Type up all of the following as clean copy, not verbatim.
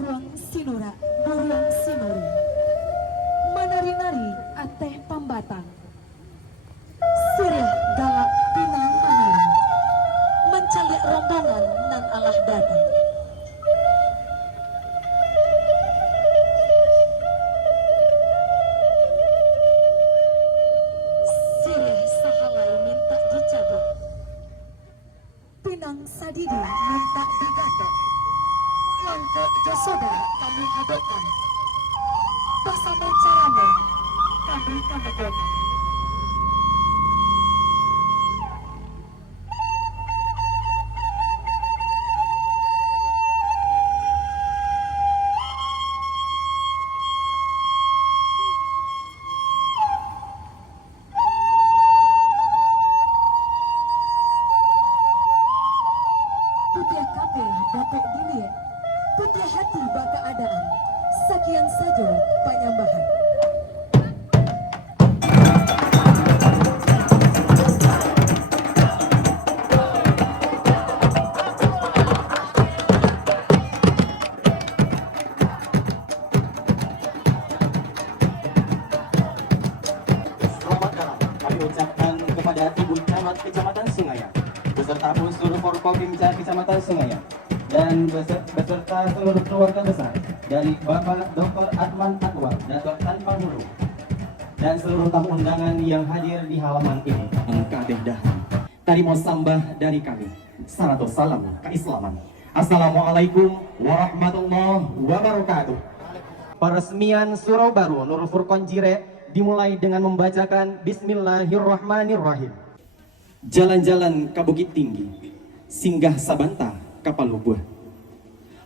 Durung sinura, durung sinuri. Manari-nari ateh pambatang. Sirih galak pinang manari. Mencalik rombongan nan alah datang. Sirih sahalai minta dicabut. Pinang sadidi minta digatok. Langke jasoda kami hadokan. Bersama carane kami kanegokan. Putih kape dapat dilihat, putih hati baka adaan. Sekian saja penyambahan. Selamat datang kami ucapkan kepada Ibu Camat Kecamatan Sungayan beserta unsur Forkopimda Kecamatan Sungayan dan beserta seluruh keluarga besar dari Bapak Dr. Atman Atwar, Datuk Tanpa Hulu dan seluruh tamu undangan yang hadir di halaman ini. Keadedahan tarimo sambah dari kami. Saratus salam keislaman. Assalamualaikum warahmatullahi wabarakatuh. Peresmian Surau Baru Nurul Furqon Jire dimulai dengan membacakan Bismillahirrahmanirrahim. Jalan-jalan ke Bukit Tinggi, singgah sabanta kapal lubuh.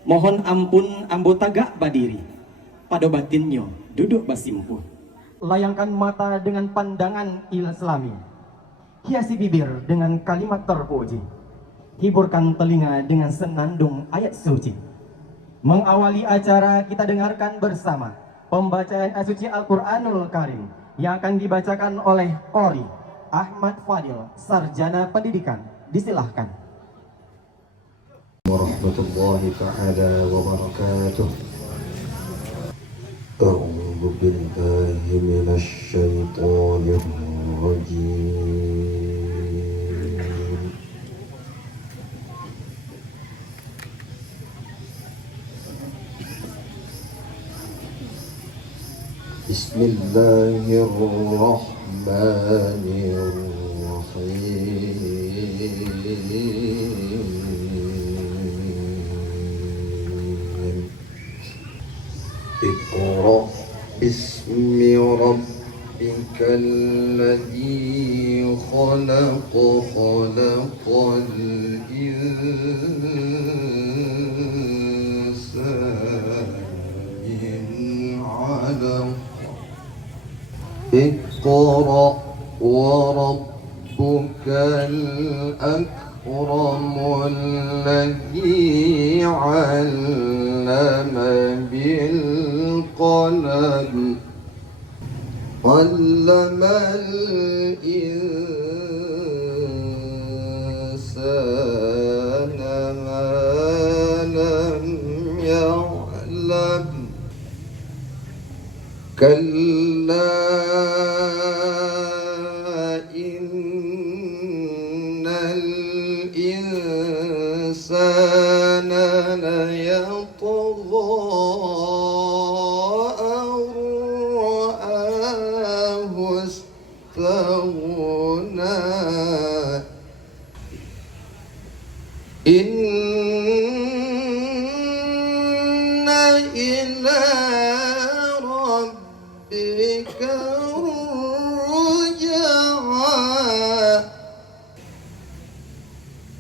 Mohon ampun ambo tagak badiri, pada batinnya duduk basimpuh. Layangkan mata dengan pandangan islami, hiasi bibir dengan kalimat terpuji, hiburkan telinga dengan senandung ayat suci. Mengawali acara kita dengarkan bersama pembacaan ayat suci Al-Quranul Karim yang akan dibacakan oleh Qori Ahmad Fadil, Sarjana Pendidikan. Disilahkan. Warahmatullahi ta'ala wabarakatuh. A'udzu billahi minasy syaithanir rajim. Bismillahirrahmanirrahim. Iqra bismi rabbikal ladzi khalaq, khalaqal insana min 'alaq. Iqra wa rabbukal akram alladzi 'allama bil qalam, 'allamal insana ma lam ya'lam. Kalla innal insana layatgha an ra'ahu istaghna. Inna ila rabbika ruj'a.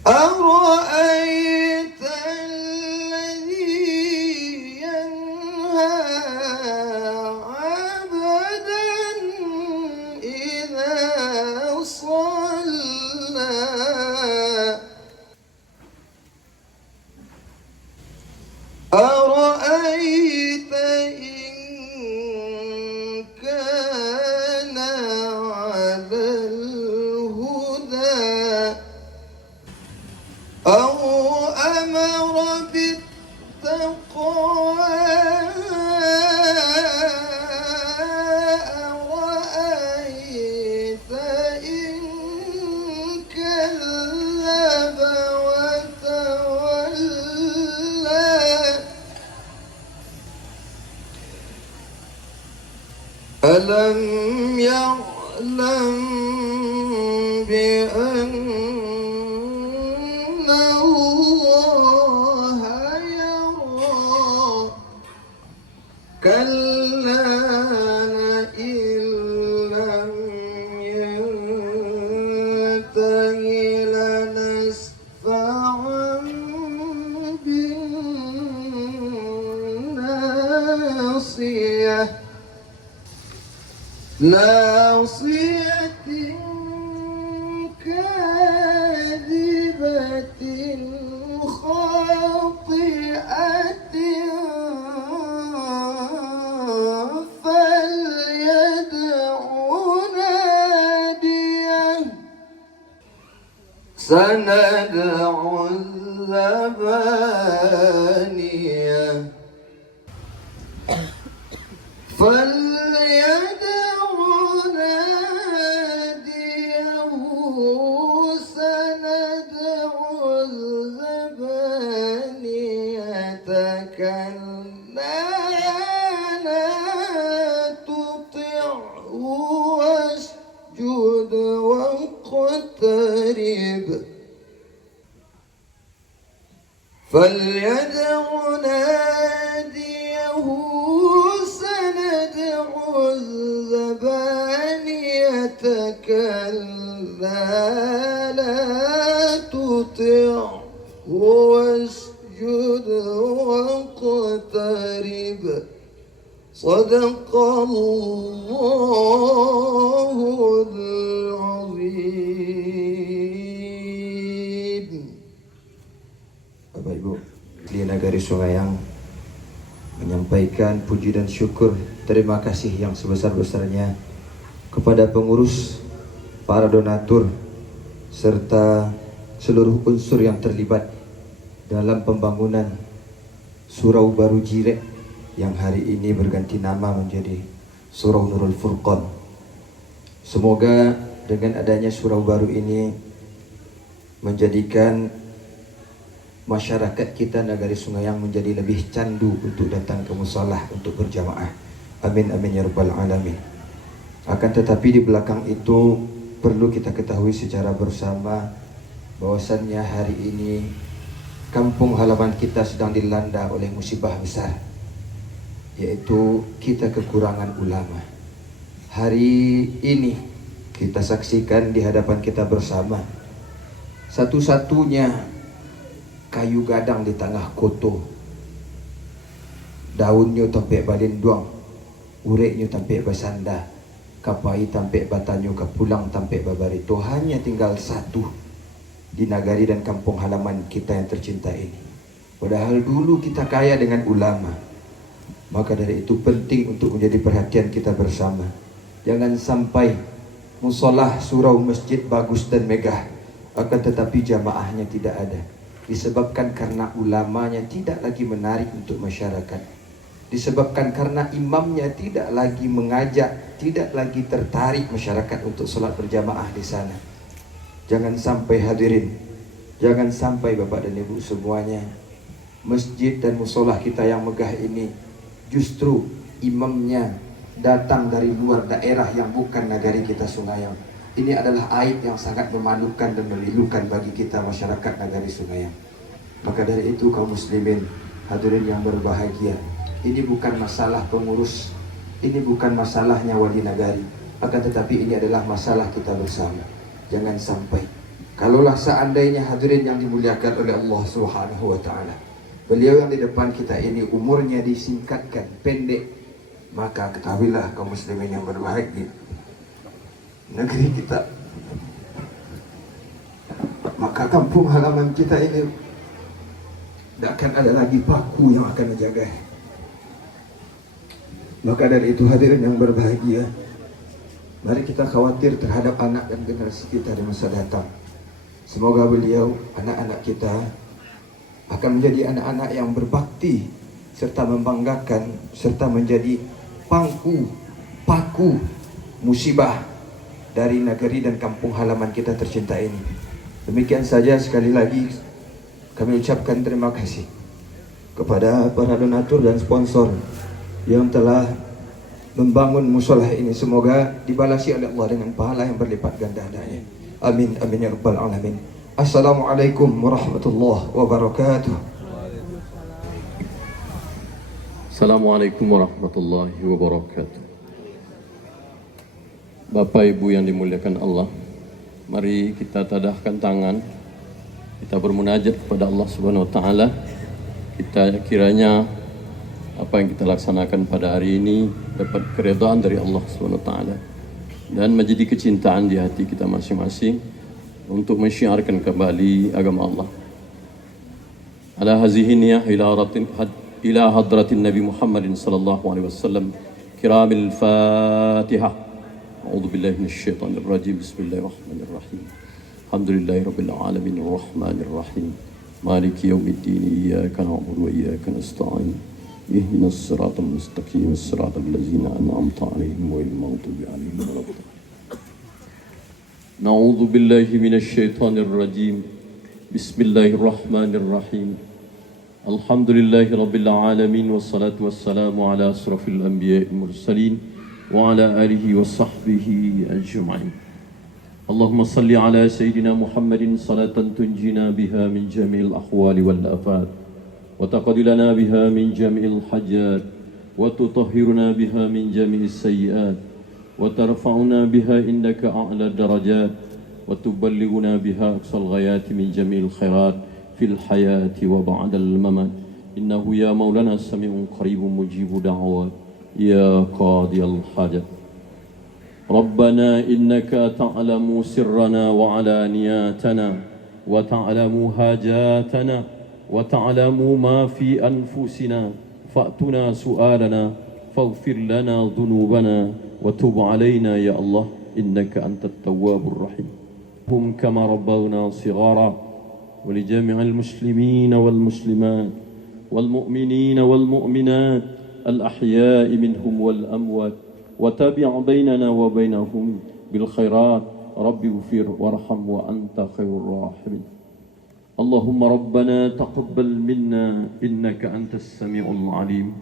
Ara'aita alladhi yanha 'abdan idha shalla. أرأيت إن ألم يعلم بأن الله يرى كلا لئن لم ينته لنسفعا بالناصية ناصية كاذبة خاطئة فليدع ناديه سندع الزبانية فليدع ناديه سندع الزبانية كلا لا تطعه واسجد واقترب فليدع ناديه سندع الزبانية كلا لا تطعه واسجد واقترب صدق الله العظيم. Bapak Ibu di Nagari Sungayang menyampaikan puji dan syukur terima kasih yang sebesar-besarnya kepada pengurus, para donatur, serta seluruh unsur yang terlibat dalam pembangunan Surau Baru Jirek yang hari ini berganti nama menjadi Surau Nurul Furqan. Semoga dengan adanya surau baru ini menjadikan masyarakat kita Nagari Sungayang menjadi lebih candu untuk datang ke musalah untuk berjamaah. Amin amin ya rabbal alamin. Akan tetapi di belakang itu perlu kita ketahui secara bersama bahwasannya hari ini kampung halaman kita sedang dilanda oleh musibah besar, yaitu kita kekurangan ulama. Hari ini kita saksikan di hadapan kita bersama satu-satunya kayu gadang di tengah koto, daunnya tampek balinduang, ureknya tampek basanda, kapai tampek batanyo, kapulang tampek babarito. Hanya tinggal satu di nagari dan kampung halaman kita yang tercinta ini. Padahal dulu kita kaya dengan ulama. Maka dari itu penting untuk menjadi perhatian kita bersama. Jangan sampai musolah, surau, masjid bagus dan megah, akan tetapi jamaahnya tidak ada. Disebabkan karena ulamanya tidak lagi menarik untuk masyarakat. Disebabkan karena imamnya tidak lagi mengajak, tidak lagi tertarik masyarakat untuk sholat berjamaah di sana. Jangan sampai hadirin, jangan sampai Bapak dan Ibu semuanya, masjid dan musolah kita yang megah ini justru imamnya datang dari luar daerah yang bukan nagari kita Sungayang. Ini adalah aib yang sangat memalukan dan memilukan bagi kita masyarakat Nagari Sungayang. Maka dari itu kaum muslimin, hadirin yang berbahagia, ini bukan masalah pengurus, ini bukan masalahnya wali nagari, akan tetapi ini adalah masalah kita bersama. Jangan sampai, kalaulah seandainya hadirin yang dimuliakan oleh Allah Subhanahu wa taala, beliau yang di depan kita ini umurnya disingkatkan, pendek, maka ketahuilah kaum muslimin yang berbahagia, negeri kita, maka kampung halaman kita ini tidak akan ada lagi paku yang akan menjaga. Maka dari itu hadirin yang berbahagia, mari kita khawatir terhadap anak dan generasi kita di masa datang. Semoga beliau, anak-anak kita, akan menjadi anak-anak yang berbakti serta membanggakan, serta menjadi pangku, paku musibah dari negeri dan kampung halaman kita tercinta ini. Demikian saja, sekali lagi kami ucapkan terima kasih kepada para donatur dan sponsor yang telah membangun musolah ini. Semoga dibalasi oleh Allah dengan pahala yang berlipat gandanya. Amin amin ya rabbal alamin. Assalamualaikum warahmatullahi wabarakatuh. Assalamualaikum warahmatullahi wabarakatuh. Bapak Ibu yang dimuliakan Allah, mari kita tadahkan tangan, kita bermunajat kepada Allah Subhanahu wa taala. Kita kiranya apa yang kita laksanakan pada hari ini dapat keridhaan dari Allah Subhanahu wa taala dan menjadi kecintaan di hati kita masing-masing untuk mensyiarkan kembali agama Allah. Ala hazihi niyah ila hadratin Nabi Muhammadin sallallahu alaihi wasallam. Kiramil Fatihah. أعوذ بالله من الشيطان الرجيم بسم الله الرحمن الرحيم الحمد لله رب العالمين الرحمن الرحيم مالك يوم الدين إياك نعبد وإياك نستعين اهدنا الصراط المستقيم الصراط الذين أنعمت عليهم غير المغضوب عليهم ولا الضالين نعوذ بالله من الشيطان الرجيم بسم الله الرحمن الرحيم الحمد لله رب العالمين والصلاة والسلام على أشرف الأنبياء المرسلين وعلى آله وصحبه أجمعين اللهم صل على سيدنا محمد صلاة تنجينا بها من جميع الأحوال والآفات وتقضي لنا بها من جميع الحاجات وتطهرنا بها من جميع السيئات وترفعنا بها عندك أعلى الدرجات وتبلغنا بها أقصى الغايات من جميع الخيرات في الحياة وبعد الممات إنه يا مولانا سميع قريب مجيب دعوات يا قاضي الحاجة ربنا إنك تعلم سرنا وعلانياتنا وتعلم حاجاتنا وتعلم ما في أنفسنا فأتنا سؤالنا فاغفر لنا ذنوبنا وتب علينا يا الله إنك أنت التواب الرحيم هم كما ربونا صغارا ولجميع المسلمين والمسلمات والمؤمنين والمؤمنات الأحياء منهم والأموات وتابع بيننا وبينهم بالخيرات رب اغفر وارحم وأنت خير الراحمين اللهم ربنا تقبل منا إنك أنت السميع العليم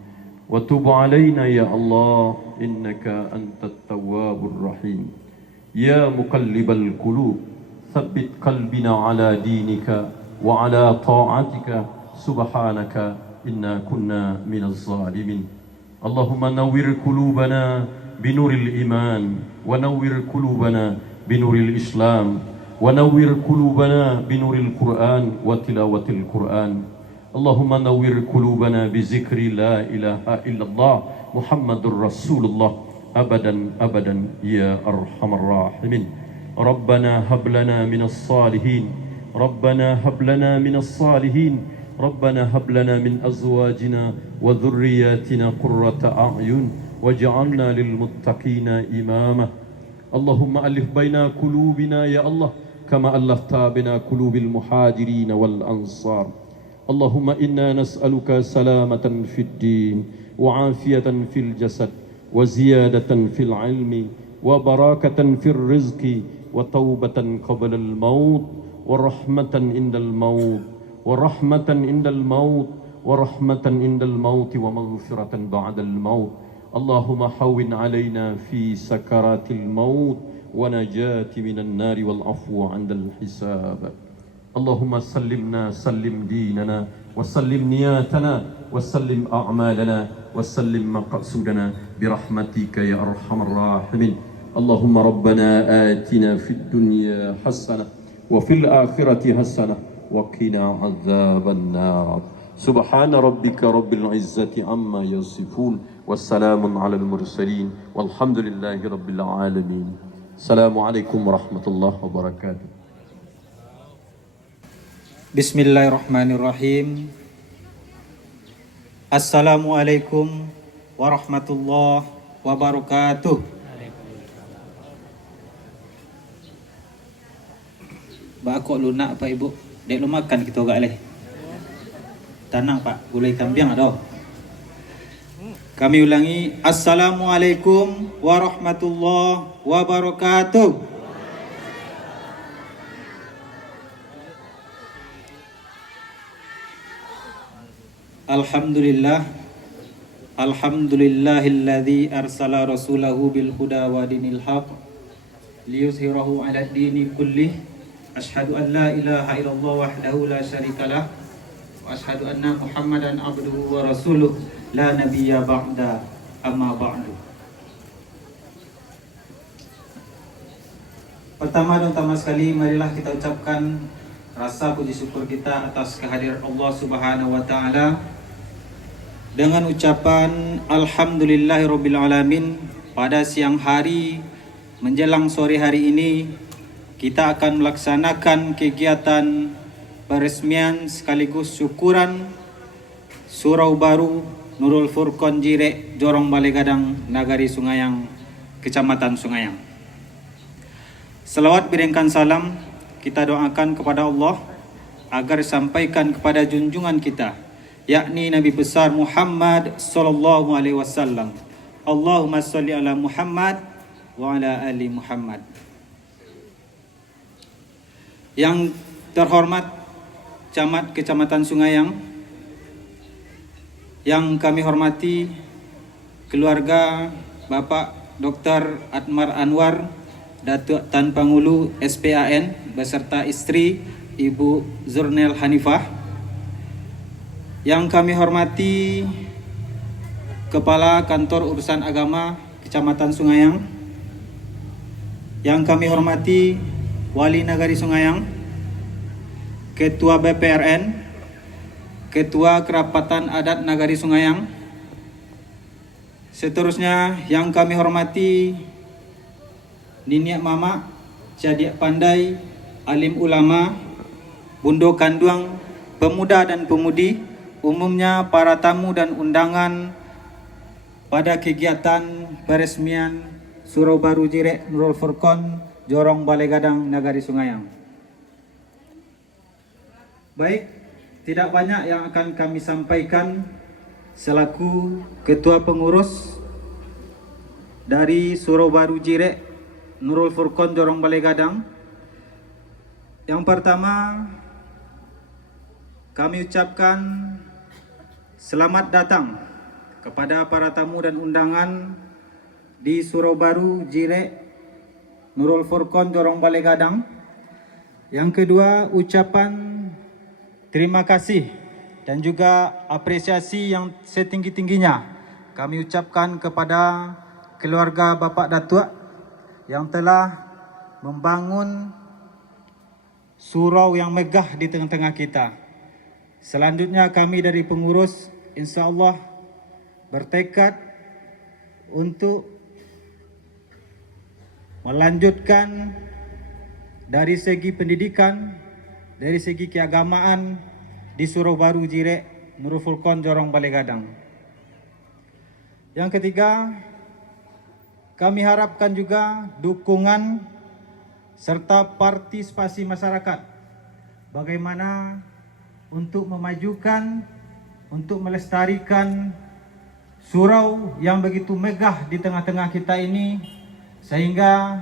وتب علينا يا الله إنك أنت التواب الرحيم يا مقلب القلوب ثبت قلبنا على دينك وعلى طاعتك سبحانك إنا كنا من الظالمين اللهم نور قلوبنا بنور الإيمان ونور قلوبنا بنور الإسلام ونور قلوبنا بنور القرآن وتلاوة القرآن اللهم نور قلوبنا بذكر لا إله إلا الله محمد رسول الله أبدا أبدا يا أرحم الراحمين ربنا هب لنا من الصالحين ربنا هب لنا من الصالحين ربنا هب لنا من أزواجنا وذرياتنا قرة أعين واجعلنا للمتقين إماما اللهم ألف بين قلوبنا يا الله كما ألفت بين قلوب المهاجرين والأنصار اللهم إنا نسألك سلامة في الدين وعافية في الجسد وزيادة في العلم وبركة في الرزق وتوبة قبل الموت ورحمة عند الموت ورحمة عند الموت ورحمة عند الموت ومغفرة بعد الموت اللهم هون علينا في سكرات الموت ونجاة من النار والعفو عند الحساب اللهم سلمنا سلم ديننا وسلم نياتنا وسلم أعمالنا وسلم مقصودنا برحمتك يا أرحم الراحمين اللهم ربنا آتنا في الدنيا حسنة وفي الآخرة حسنة وقنا عذاب النار سبحان ربك رب العزة عما يصفون والسلام على المرسلين والحمد لله رب العالمين السلام عليكم ورحمة الله وبركاته Bismillahirrahmanirrahim. Assalamualaikum warahmatullahi wabarakatuh. Ba kok lunak Pak Ibu? Dek lu makan kita gak leh. Tanang Pak, gulai kambing ada. Kami ulangi, Assalamualaikum warahmatullahi wabarakatuh. Alhamdulillah, Alhamdulillahilladzi arsala rasulahu bil huda wa dinil haq liyuzhirahu 'ala ad-dini kullih. Asyhadu an la ilaha illallah wahdahu la syarikalah wa asyhadu anna Muhammadan abduhu wa rasuluh la nabiyya ba'da, amma ba'du. Pertama dan utama sekali, marilah kita ucapkan rasa puji syukur kita atas kehadiran Allah Subhanahu wa taala dengan ucapan alhamdulillahirabbil alamin. Pada siang hari menjelang sore hari ini kita akan melaksanakan kegiatan peresmian sekaligus syukuran Surau Baru Nurul Furqon Jirek, Jorong Balegadang, Nagari Sungayang, Kecamatan Sungayang. Selawat berikan salam kita doakan kepada Allah agar disampaikan kepada junjungan kita, yakni Nabi besar Muhammad sallallahu alaihi wasallam. Allahumma sholli ala Muhammad wa ala ali Muhammad. Yang terhormat Camat Kecamatan Sungayang, yang kami hormati keluarga Bapak Dr. Atmar Anwar, Datuk Tan Pangulu SPAN beserta istri Ibu Zurnel Hanifah. Yang kami hormati Kepala Kantor Urusan Agama Kecamatan Sungayang. Yang kami hormati Wali Nagari Sungayang, Ketua BPRN, Ketua Kerapatan Adat Nagari Sungayang. Seterusnya yang kami hormati Niniak Mama, Cadiak Pandai, Alim Ulama, Bundo Kanduang, pemuda dan pemudi, umumnya para tamu dan undangan pada kegiatan peresmian Surau Baru Jirek Nurul Furqon Jorong Balegadang Nagari Sungayang. Baik, tidak banyak yang akan kami sampaikan selaku Ketua Pengurus dari Surau Baru Jirek Nurul Furqon Jorong Balegadang. Yang pertama, kami ucapkan selamat datang kepada para tamu dan undangan di Surau Baru Jirek Nurul Furqon Jorong Balegadang. Yang kedua, ucapan terima kasih dan juga apresiasi yang setinggi-tingginya kami ucapkan kepada keluarga Bapak Datuk yang telah membangun surau yang megah di tengah-tengah kita. Selanjutnya kami dari pengurus insya-Allah bertekad untuk melanjutkan dari segi pendidikan, dari segi keagamaan di Surau Baru Jirek Nurul Furqon Jorong Balegadang. Yang ketiga, kami harapkan juga dukungan serta partisipasi masyarakat bagaimana untuk memajukan, untuk melestarikan surau yang begitu megah di tengah-tengah kita ini, sehingga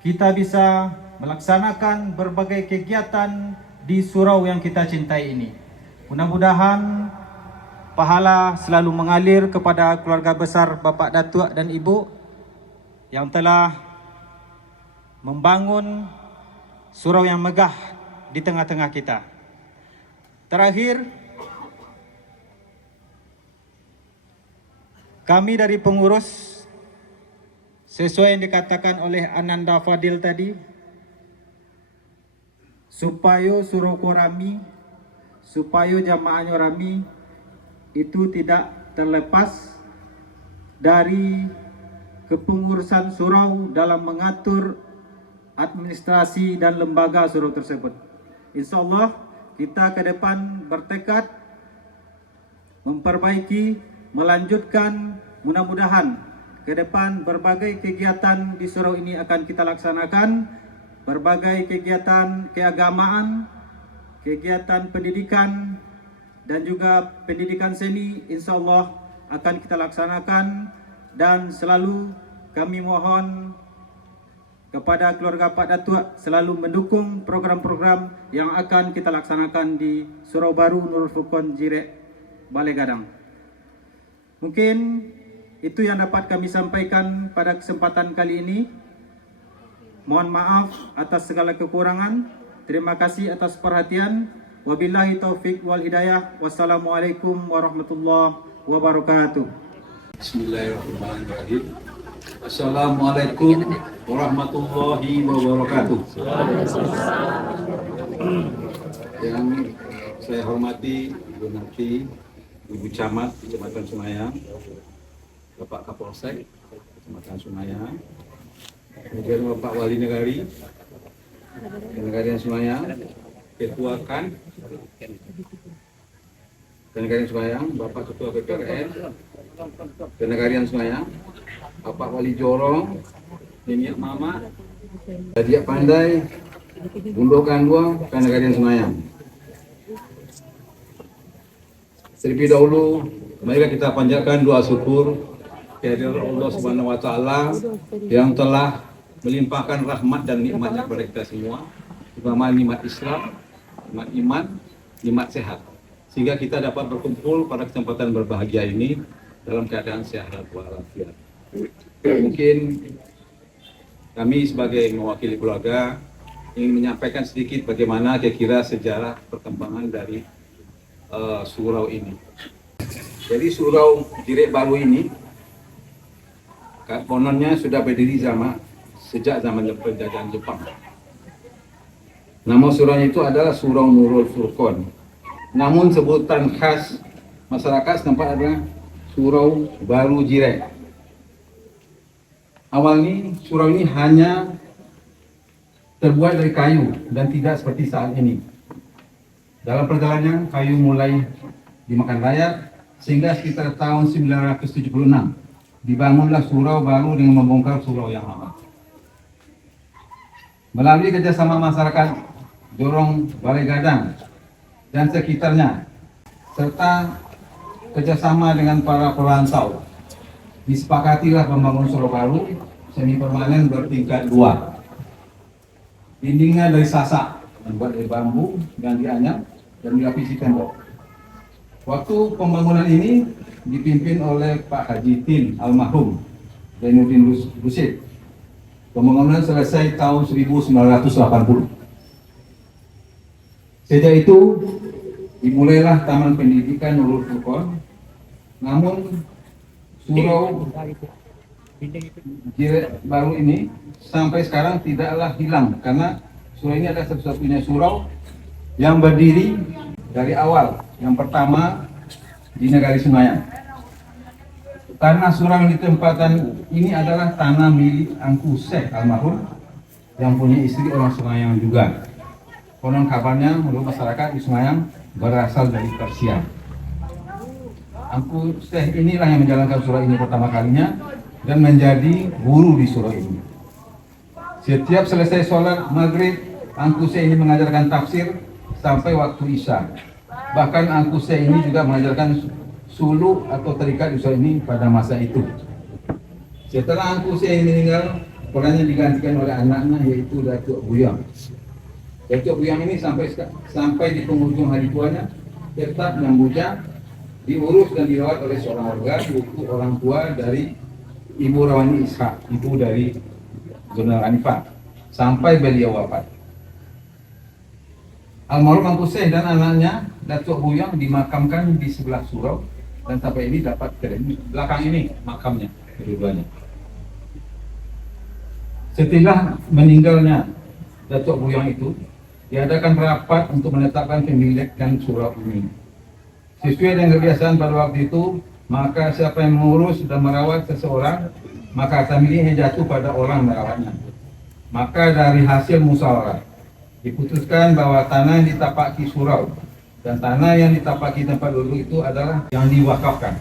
kita bisa melaksanakan berbagai kegiatan di surau yang kita cintai ini. Mudah-mudahan pahala selalu mengalir kepada keluarga besar Bapak Datuk dan Ibu yang telah membangun surau yang megah di tengah-tengah kita. Terakhir, kami dari pengurus, sesuai yang dikatakan oleh Ananda Fadil tadi, supaya surau korami, supaya jamaahnya rami itu tidak terlepas dari kepengurusan surau dalam mengatur administrasi dan lembaga surau tersebut. InsyaAllah kita ke depan bertekad memperbaiki, melanjutkan, mudah-mudahan ke depan berbagai kegiatan di surau ini akan kita laksanakan, berbagai kegiatan keagamaan, kegiatan pendidikan, dan juga pendidikan seni insyaAllah akan kita laksanakan. Dan selalu kami mohon kepada keluarga Pak Datuk selalu mendukung program-program yang akan kita laksanakan di Surau Baru Nurul Furqon Jirek Balegadang. Mungkin itu yang dapat kami sampaikan pada kesempatan kali ini. Mohon maaf atas segala kekurangan. Terima kasih atas perhatian. Wabillahi taufik wal hidayah. Wassalamualaikum warahmatullahi wabarakatuh. Bismillahirrahmanirrahim. Assalamualaikum warahmatullahi wabarakatuh. Yang saya hormati Ibu Nati, Ibu Camat Kecamatan Sungayang, Bapak Kapolsek Kecamatan Sungayang, kemudian Bapak Wali Negari Negarian Sungayang, Ketua KAN Negarian Sungayang, Bapak Ketua PPRN Negarian Sungayang, Bapak Wali Jorong, Niniak Mama, Dia Pandai, Bundokan Dua, Negarian Sungayang. Terlebih dahulu, marilah kita panjatkan doa syukur kehadirat Allah Subhanahu wa taala yang telah melimpahkan rahmat dan nikmatnya kepada kita semua, terutama nikmat Islam, nikmat iman, nikmat sehat. Sehingga kita dapat berkumpul pada kesempatan berbahagia ini dalam keadaan sehat walafiat. Mungkin kami sebagai mewakili keluarga ingin menyampaikan sedikit bagaimana kira-kira sejarah perkembangan dari surau ini. Jadi surau Jirek Baru ini kononnya sudah berdiri sejak zaman penjajahan Jepang. Nama suraunya itu adalah Surau Nurul Furqon. Namun sebutan khas masyarakat setempat adalah Surau Baru Jirek. Awalnya surau ini hanya terbuat dari kayu dan tidak seperti saat ini. Dalam perjalanan kayu mulai dimakan layak sehingga sekitar tahun 976 dibangunlah surau baru dengan membongkar surau yang lama. Melalui kerjasama masyarakat Jorong Balai Gadang dan sekitarnya serta kerjasama dengan para perantau, disepakatilah pembangunan surau baru semi permanen bertingkat 2. Dindingnya dari sasak, dibuat dari bambu yang dianyam dan dilapisi tembok. Waktu pembangunan ini dipimpin oleh Pak Haji Tin almarhum Zainuddin Rusyid. Pembangunan selesai tahun 1980. Sejak itu dimulailah Taman Pendidikan Nurul Furqon. Namun surau Jirek Baru ini sampai sekarang tidaklah hilang karena surau ini adalah satu-satunya surau yang berdiri dari awal. Yang pertama di Negari Sungayang. Tanah surau di tempatan ini adalah tanah milik Angku Syekh almarhum yang punya istri orang Sungayang juga. Konon kabarnya menurut masyarakat di Sungayang berasal dari Persia. Angku Syekh inilah yang menjalankan surau ini pertama kalinya dan menjadi guru di surau ini. Setiap selesai sholat maghrib, Angku Syekh ini mengajarkan tafsir sampai waktu Isya. Bahkan Angku Syekh ini juga mengajarkan suluk atau terikat di surau ini pada masa itu. Setelah Angku Syekh meninggal, perannya digantikan oleh anaknya yaitu Datuk Buyang. Datuk Buyang ini sampai di penghujung hari tuanya tetap membujang, diurus dan dirawat oleh seorang warga, yaitu orang tua dari Ibu Rawani Ishak, ibu dari General Anifah, sampai beliau wafat. Almarhum Angku Syekh dan anaknya Datuk Buyang dimakamkan di sebelah surau dan sampai ini dapat belakang ini makamnya kedua-duanya. Setelah meninggalnya Datuk Buyang itu, diadakan rapat untuk menetapkan pemilikan surau ini. Sesuai dengan kebiasaan pada waktu itu, maka siapa yang mengurus dan merawat seseorang, maka harta miliknya jatuh pada orang merawatnya. Maka dari hasil musyawarah diputuskan bahwa tanah yang ditapaki surau dan tanah yang ditapaki tempat duduk itu adalah yang diwakafkan.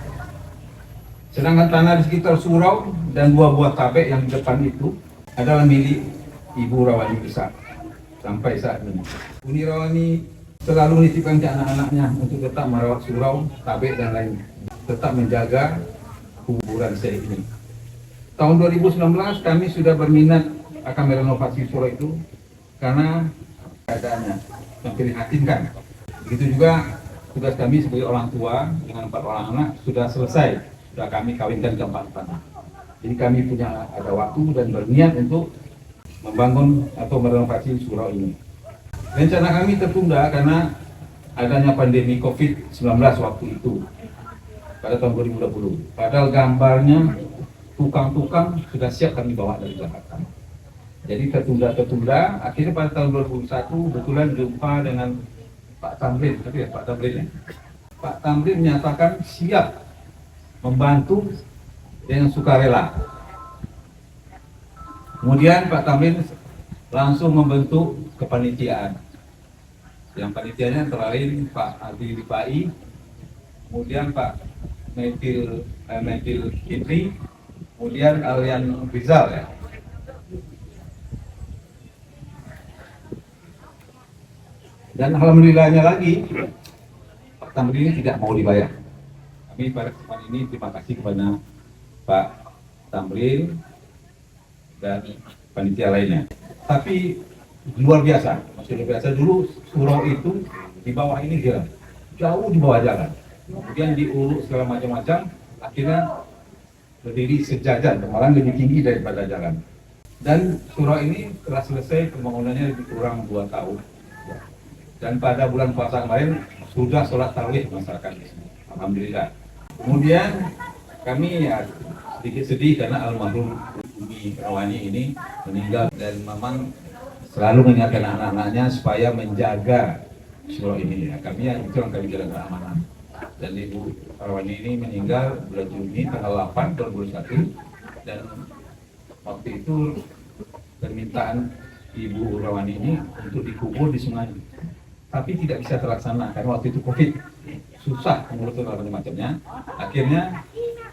Sedangkan tanah di sekitar surau dan buah-buah tabek yang di depan itu adalah milik Ibu Rawani Ishak sampai saat ini. Uni Rawani selalu menitipkan ke anak-anaknya untuk tetap merawat surau, tabek dan lainnya, tetap menjaga kuburan Syekh ini. Tahun 2019 kami sudah berminat akan merenovasi surau itu karena keadaannya memprihatinkan. Begitu juga tugas kami sebagai orang tua dengan 4 orang anak sudah selesai sudah kami kawinkan ke empat tanah. Jadi kami punya ada waktu dan berniat untuk membangun atau merenovasi surau ini. Rencana kami tertunda karena adanya pandemi COVID-19 waktu itu pada tahun 2020. Padahal gambarnya tukang-tukang sudah siap kami bawa dari Jakarta. Jadi tertunda. Akhirnya pada tahun 2021 kebetulan jumpa dengan Pak Tamrin, Pak Tamrin ya. Pak Tamrin menyatakan siap membantu dengan sukarela. Kemudian Pak Tamrin langsung membentuk kepanitiaan. Yang panitianya antara lain Pak Adi Ripai, kemudian Pak Metil Fitri, kemudian Alian Rizal ya. Dan alhamdulillahnya lagi Pak Tamrin ini tidak mau dibayar. Kami pada kesempatan ini terima kasih kepada Pak Tamrin dan panitia lainnya. Tapi luar biasa, masih luar biasa. Dulu surau itu di bawah ini dia jauh di bawah jalan. Kemudian diuruk segala macam-macam, akhirnya berdiri sejajar, malah lebih tinggi daripada jalan. Dan surau ini telah selesai pembangunannya lebih kurang 2 tahun. Dan pada bulan puasa kemarin sudah sholat tarawih masyarakat di sini. Alhamdulillah. Kemudian kami ya sedikit sedih karena almarhum Umi Rawani ini meninggal dan memang selalu mengingatkan anak-anaknya supaya menjaga surau ini ya. Kami yang itu yang kami jaga amanah. Dan Ibu Rawani ini meninggal bulan Juni tanggal 8 2021 dan waktu itu permintaan Ibu Rawani ini untuk dikubur di sungai. Tapi tidak bisa terlaksana karena waktu itu COVID, susah mengurus dan macamnya. Akhirnya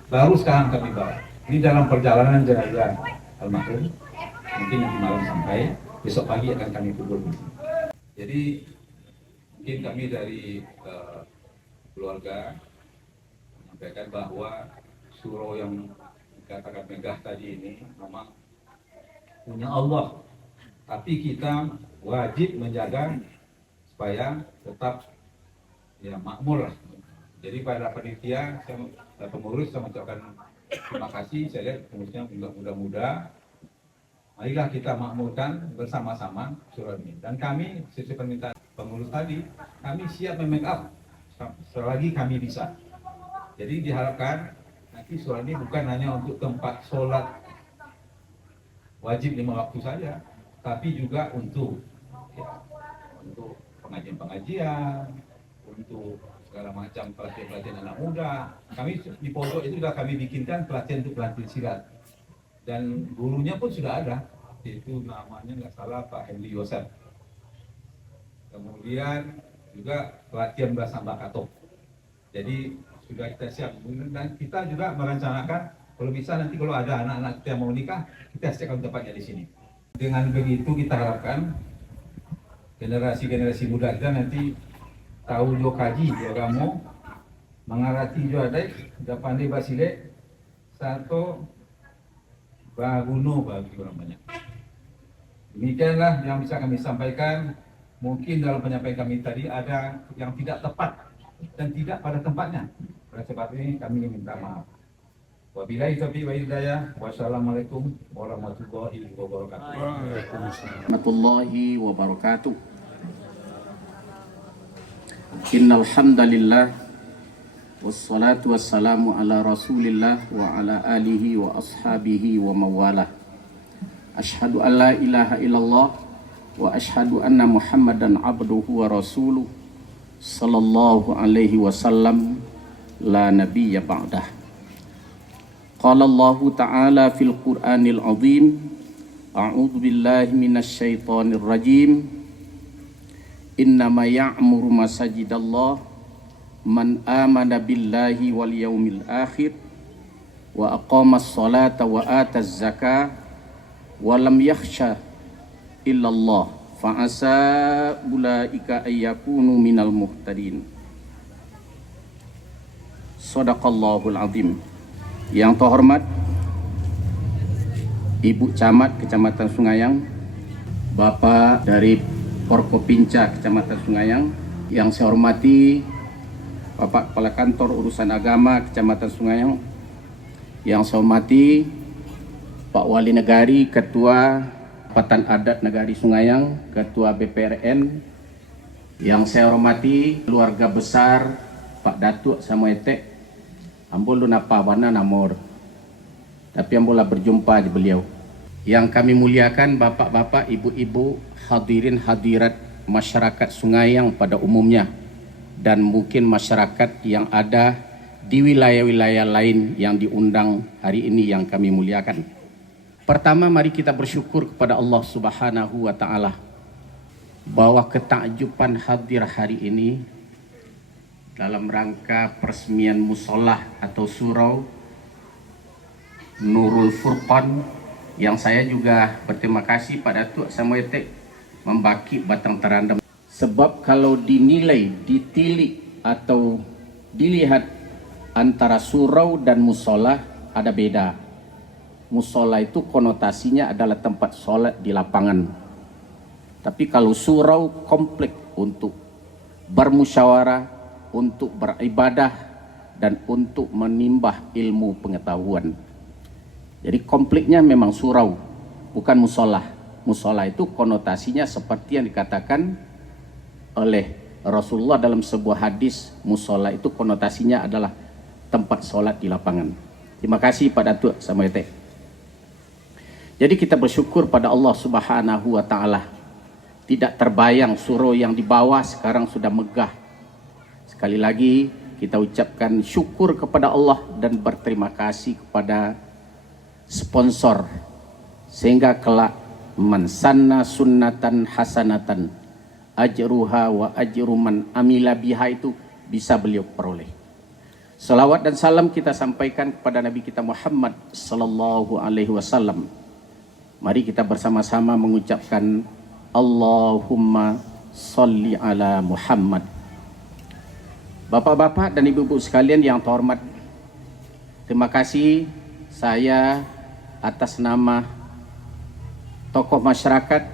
baru sekarang kami bawa. Ini dalam perjalanan jenazah almarhum, mungkin nanti malam sampai, besok pagi akan kami kubur. Jadi mungkin kami dari keluarga menyampaikan bahwa surau yang dikatakan megah tadi ini memang punya Allah, tapi kita wajib menjaga supaya tetap ya makmur lah. Jadi pada panitia, pengurus saya mengucapkan terima kasih. Saya lihat pengurusnya muda-muda. Marilah kita makmurkan bersama-sama surau ini. Dan kami sesuai permintaan pengurus tadi, kami siap make up selagi kami bisa. Jadi diharapkan nanti surau ini bukan hanya untuk tempat sholat wajib 5 waktu saja, tapi juga untuk pengajian-pengajian, untuk segala macam pelatihan-pelatihan anak muda. Kami di pojok itu sudah kami bikinkan pelatihan untuk pelatihan silat. Dan gurunya pun sudah ada, yaitu namanya nggak salah Pak Henry Yosef. Kemudian juga pelatihan bahasa Bakato. Jadi sudah kita siap. Dan kita juga merencanakan kalau bisa nanti kalau ada anak-anak kita yang mau nikah, kita siapkan tempatnya di sini. Dengan begitu kita harapkan generasi muda kita nanti tahu jo kaji jo kamu mengarati jo adai japande basile satu baguno bagi orang banyak. Demikianlah yang bisa kami sampaikan. Mungkin dalam penyampaian kami tadi ada yang tidak tepat dan tidak pada tempatnya. Pada sebab ini kami minta maaf. Wabillahi taufiq wal hidayah. Wassalamualaikum warahmatullahi wabarakatuh. Warahmatullahi wabarakatuh. Innal hamdalillah wassalatu wassalamu ala Rasulillah wa ala alihi wa ashabihi wa mawalah. Asyhadu an la ilaha illallah wa asyhadu anna Muhammadan abduhu wa rasuluh sallallahu alaihi wasallam la nabiyya ba'dah. Qala Allah Ta'ala fil Qur'anil Azim, a'udzu billahi minasy syaithanir rajim. Innama ya'muru masajidallah man amana billahi wal yaumil akhir wa aqamas salata wa ataz zakah wa lam yakhsha illallah fa asa ulaika ayyakunu minal muhtadin. Shadaqallahul azim. Yang terhormat Ibu Camat Kecamatan Sungayang, Bapak dari Forkopimda Kecamatan Sungayang, yang saya hormati Bapak Kepala Kantor Urusan Agama Kecamatan Sungayang, Yang saya hormati Pak Wali Negari, Ketua Patan Adat Negari Sungayang, Ketua BPRN. Yang saya hormati keluarga besar Pak Datuk Samuete, ambul napa wana namor. Tapi ambola berjumpa di beliau. Yang kami muliakan bapak-bapak, ibu-ibu, hadirin hadirat masyarakat Sungayang pada umumnya, dan mungkin masyarakat yang ada di wilayah-wilayah lain yang diundang hari ini yang kami muliakan. Pertama, mari kita bersyukur kepada Allah Subhanahu wa Ta'ala bahwa ketakjuban hadir hari ini dalam rangka peresmian musola atau surau Nurul Furqan, yang saya juga berterima kasih pada Datuk Samuete membaki batang terandam. Sebab kalau dinilai, ditilik atau dilihat antara surau dan musola ada beda. Musola itu konotasinya adalah tempat sholat di lapangan. Tapi kalau surau komplek untuk bermusyawarah, untuk beribadah, dan untuk menimbah ilmu pengetahuan. Jadi kompleknya memang surau, bukan musola. Musola itu konotasinya seperti yang dikatakan oleh Rasulullah dalam sebuah hadis, musola itu konotasinya adalah tempat sholat di lapangan. Terima kasih Pak Datuk Samuete. Jadi kita bersyukur pada Allah Subhanahu wa Ta'ala. Tidak terbayang surau yang di bawah sekarang sudah megah. Sekali lagi kita ucapkan syukur kepada Allah dan berterima kasih kepada sponsor, sehingga kelak man sanna sunnatan hasanatan ajruha wa ajru man amila biha itu bisa beliau peroleh. Salawat dan salam kita sampaikan kepada Nabi kita Muhammad sallallahu alaihi wasallam. Mari kita bersama-sama mengucapkan Allahumma sholli ala Muhammad. Bapak-bapak dan ibu-ibu sekalian yang terhormat, terima kasih saya atas nama tokoh masyarakat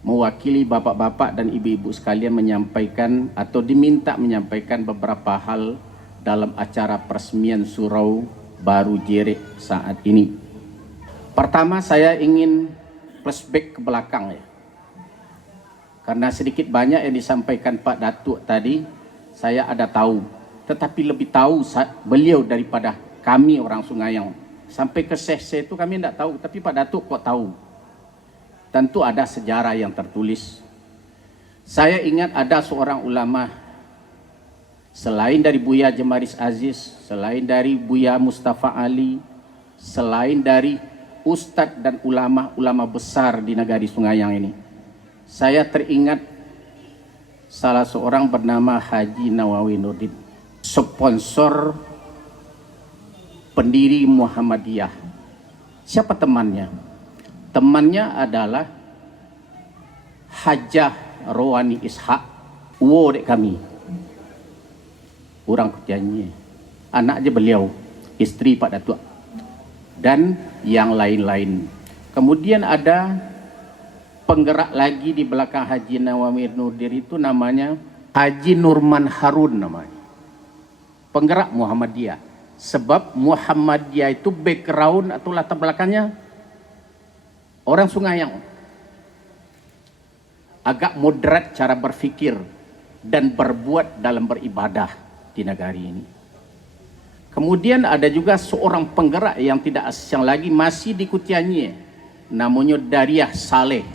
mewakili bapak-bapak dan ibu-ibu sekalian menyampaikan atau diminta menyampaikan beberapa hal dalam acara peresmian surau baru Jerek saat ini. Pertama, saya ingin flashback ke belakang ya. Karena sedikit banyak yang disampaikan Pak Datuk tadi, saya ada tahu. Tetapi lebih tahu beliau daripada kami orang Sungayang. Sampai ke Syekh itu kami tidak tahu, tapi Pak Datuk kok tahu. Tentu ada sejarah yang tertulis. Saya ingat ada seorang ulama, selain dari Buya Jemaris Aziz, selain dari Buya Mustafa Ali, selain dari ustadz dan ulama-ulama besar di negari Sungayang ini, saya teringat salah seorang bernama Haji Nawawi Nurdin, sponsor pendiri Muhammadiyah. Siapa temannya? Temannya adalah Hajah Rohani Ishak, dek kami, orang kerjanya, anak aja beliau, istri Pak Datuk, dan yang lain-lain. Kemudian ada penggerak lagi di belakang Haji Nawawi Nurdin itu namanya Haji Nurman Harun namanya, penggerak Muhammadiyah. Sebab Muhammadiyah itu background atau latar belakangnya orang Sungayang, agak moderat cara berfikir dan berbuat dalam beribadah di negari ini. Kemudian ada juga seorang penggerak yang tidak asing lagi, masih di Kutianya, namanya Dariah Saleh.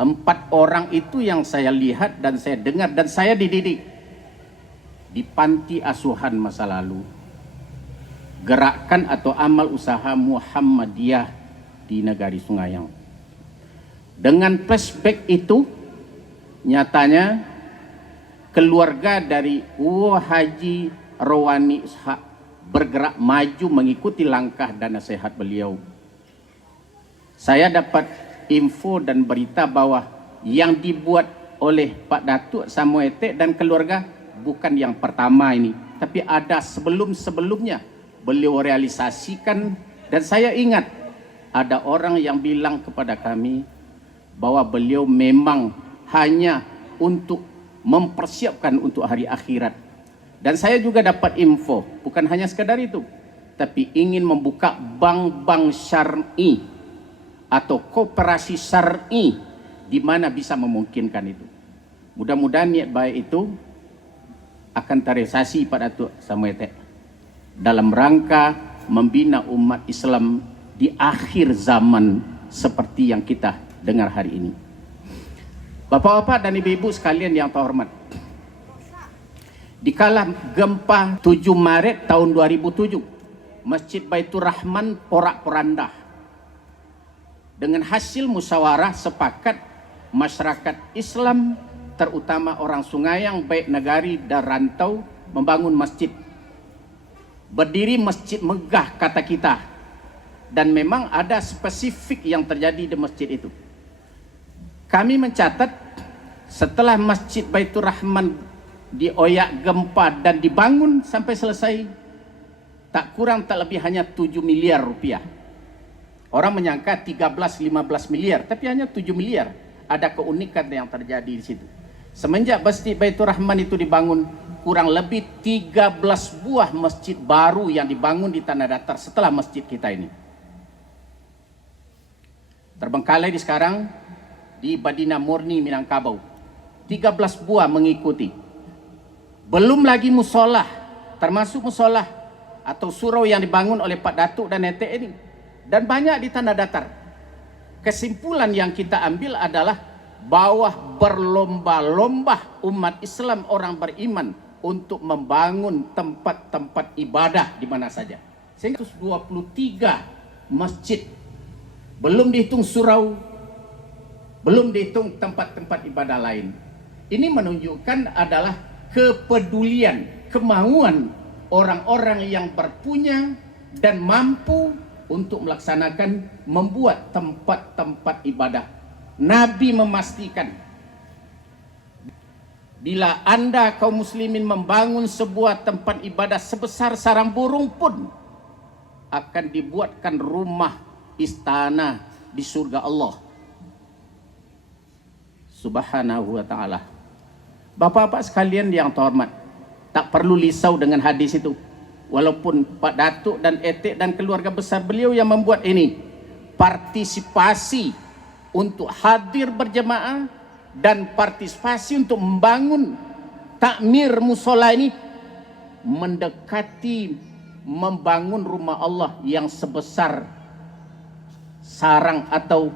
4 orang itu yang saya lihat dan saya dengar dan saya dididik di panti asuhan masa lalu. Gerakan atau amal usaha Muhammadiyah di negari Sungayang. Dengan flashback itu, nyatanya keluarga dari Haji Rohani Ishak bergerak maju mengikuti langkah dan nasihat beliau. Saya dapat info dan berita bahwa yang dibuat oleh Pak Datuk Samuete dan keluarga bukan yang pertama ini, tapi ada sebelum-sebelumnya beliau realisasikan. Dan saya ingat ada orang yang bilang kepada kami bahwa beliau memang hanya untuk mempersiapkan untuk hari akhirat. Dan saya juga dapat info, bukan hanya sekadar itu, tetapi ingin membuka bank-bank syar'i atau koperasi syar'i di mana bisa memungkinkan itu. Mudah-mudahan niat baik itu akan terrealisasi pada Datuk Samuete dalam rangka membina umat Islam di akhir zaman seperti yang kita dengar hari ini. Bapak-bapak dan ibu-ibu sekalian yang terhormat, di kala gempa 7 Maret tahun 2007, Masjid Baitur Rahman porak-poranda. Dengan hasil musyawarah sepakat masyarakat Islam, terutama orang Sungayang baik negari dan rantau, membangun masjid. Berdiri masjid megah kata kita, dan memang ada spesifik yang terjadi di masjid itu. Kami mencatat setelah Masjid Baitur Rahman dioyak gempa dan dibangun sampai selesai, tak kurang tak lebih hanya 7 miliar rupiah. Orang menyangka 13-15 miliar, tapi hanya 7 miliar. Ada keunikan yang terjadi di situ. Semenjak Masjid Baitur Rahman itu dibangun, kurang lebih 13 buah masjid baru yang dibangun di tanah datar setelah masjid kita ini. Terbengkalai di sekarang di Badina Murni Minangkabau, 13 buah mengikuti. Belum lagi musola, termasuk musola atau surau yang dibangun oleh Pak Datuk dan Netek ini. Dan banyak di tanah datar. Kesimpulan yang kita ambil adalah bahwa berlomba-lomba umat Islam, orang beriman, untuk membangun tempat-tempat ibadah di mana saja. Sehingga 23 masjid, belum dihitung surau, belum dihitung tempat-tempat ibadah lain. Ini menunjukkan adalah kepedulian, kemauan orang-orang yang berpunya dan mampu untuk melaksanakan membuat tempat-tempat ibadah. Nabi memastikan, bila Anda kaum muslimin membangun sebuah tempat ibadah sebesar sarang burung pun, akan dibuatkan rumah istana di surga Allah Subhanahu wa ta'ala. Bapak-bapak sekalian yang terhormat, tak perlu risau dengan hadis itu. Walaupun Pak Datuk dan Etik dan keluarga besar beliau yang membuat ini, partisipasi untuk hadir berjemaah dan partisipasi untuk membangun takmir musola ini mendekati membangun rumah Allah yang sebesar sarang atau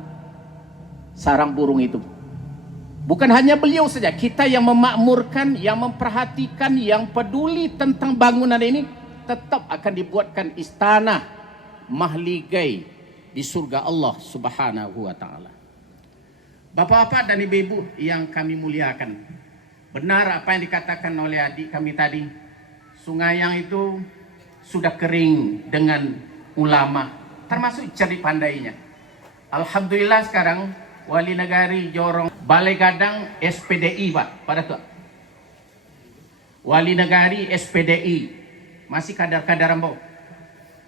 sarang burung itu. Bukan hanya beliau saja, kita yang memakmurkan, yang memperhatikan, yang peduli tentang bangunan ini, tetap akan dibuatkan istana mahligai di surga Allah Subhanahu wa ta'ala. Bapak-bapak dan ibu-ibu yang kami muliakan, benar apa yang dikatakan oleh adik kami tadi, Sungayang itu sudah kering dengan ulama, termasuk cerdik pandainya. Alhamdulillah sekarang Wali Negari Jorong Balai Gadang SPDI Pak, pada tuh Wali Negari SPDI masih kadar-kadar ambo.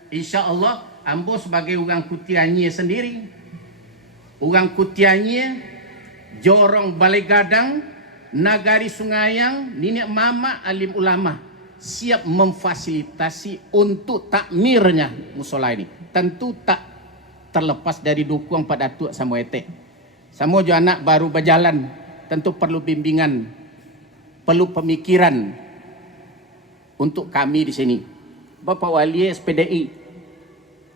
Insya Allah ambo sebagai orang Kutianya sendiri, orang Kutianya Jorong Balai Gadang Nagari Sungayang Nenek Mama alim ulama siap memfasilitasi untuk takmirnya musola ini. Tentu tak terlepas dari dukung Pak Datuk Samuete. Sama juga anak baru berjalan, tentu perlu bimbingan, perlu pemikiran untuk kami di sini. Bapak Wali SPDI,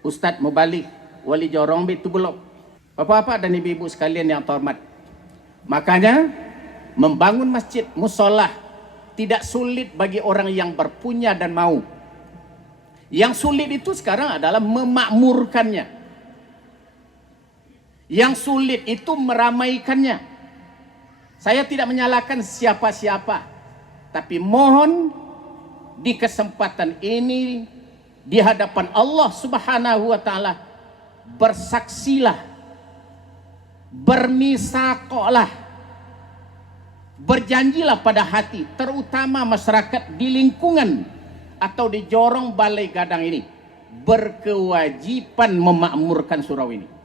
Ustadz Mubalik, Wali Jorong itu belum. Bapak-bapak dan ibu-ibu sekalian yang terhormat, makanya membangun masjid musola tidak sulit bagi orang yang berpunya dan mau. Yang sulit itu sekarang adalah memakmurkannya. Yang sulit itu meramaikannya. Saya tidak menyalahkan siapa-siapa, tapi mohon di kesempatan ini di hadapan Allah Subhanahu wa ta'ala, bersaksilah, bermisaqolah, berjanjilah pada hati, terutama masyarakat di lingkungan atau di Jorong Balai Gadang ini, berkewajiban memakmurkan surau ini.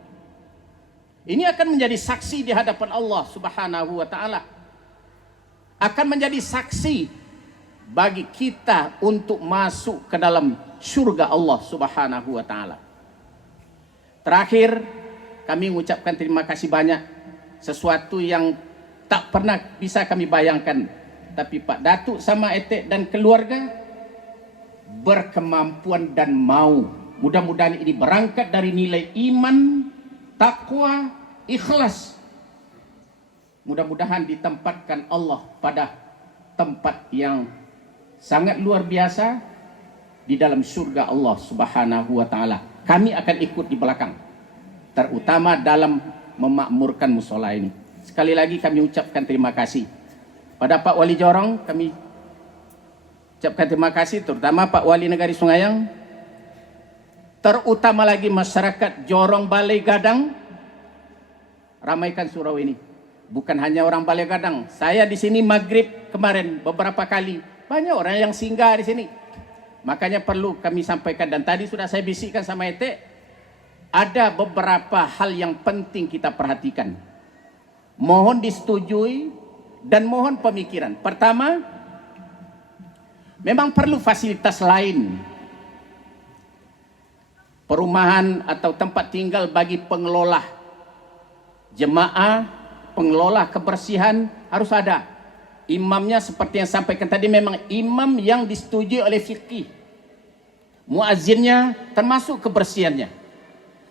Ini akan menjadi saksi di hadapan Allah Subhanahu wa ta'ala, akan menjadi saksi bagi kita untuk masuk ke dalam surga Allah Subhanahu wa taala. Terakhir, kami mengucapkan terima kasih banyak, sesuatu yang tak pernah bisa kami bayangkan, tapi Pak Datuk sama Etek dan keluarga berkemampuan dan mau. Mudah-mudahan ini berangkat dari nilai iman, takwa, ikhlas. Mudah-mudahan ditempatkan Allah pada tempat yang sangat luar biasa di dalam surga Allah Subhanahu wa taala. Kami akan ikut di belakang, terutama dalam memakmurkan musola ini. Sekali lagi kami ucapkan terima kasih pada Pak Wali Jorong. Kami ucapkan terima kasih terutama Pak Wali Negari Sungayang, terutama lagi masyarakat Jorong Balai Gadang. Ramaikan surau ini. Bukan hanya orang Balai Gadang. Saya di sini maghrib kemarin beberapa kali, banyak orang yang singgah di sini. Makanya perlu kami sampaikan, dan tadi sudah saya bisikkan sama Etek, ada beberapa hal yang penting kita perhatikan. Mohon disetujui dan mohon pemikiran. Pertama, memang perlu fasilitas lain. Perumahan atau tempat tinggal bagi pengelola jemaah, pengelola kebersihan harus ada. Imamnya seperti yang sampaikan tadi, memang imam yang disetujui oleh fikih. Muazzinnya termasuk kebersihannya.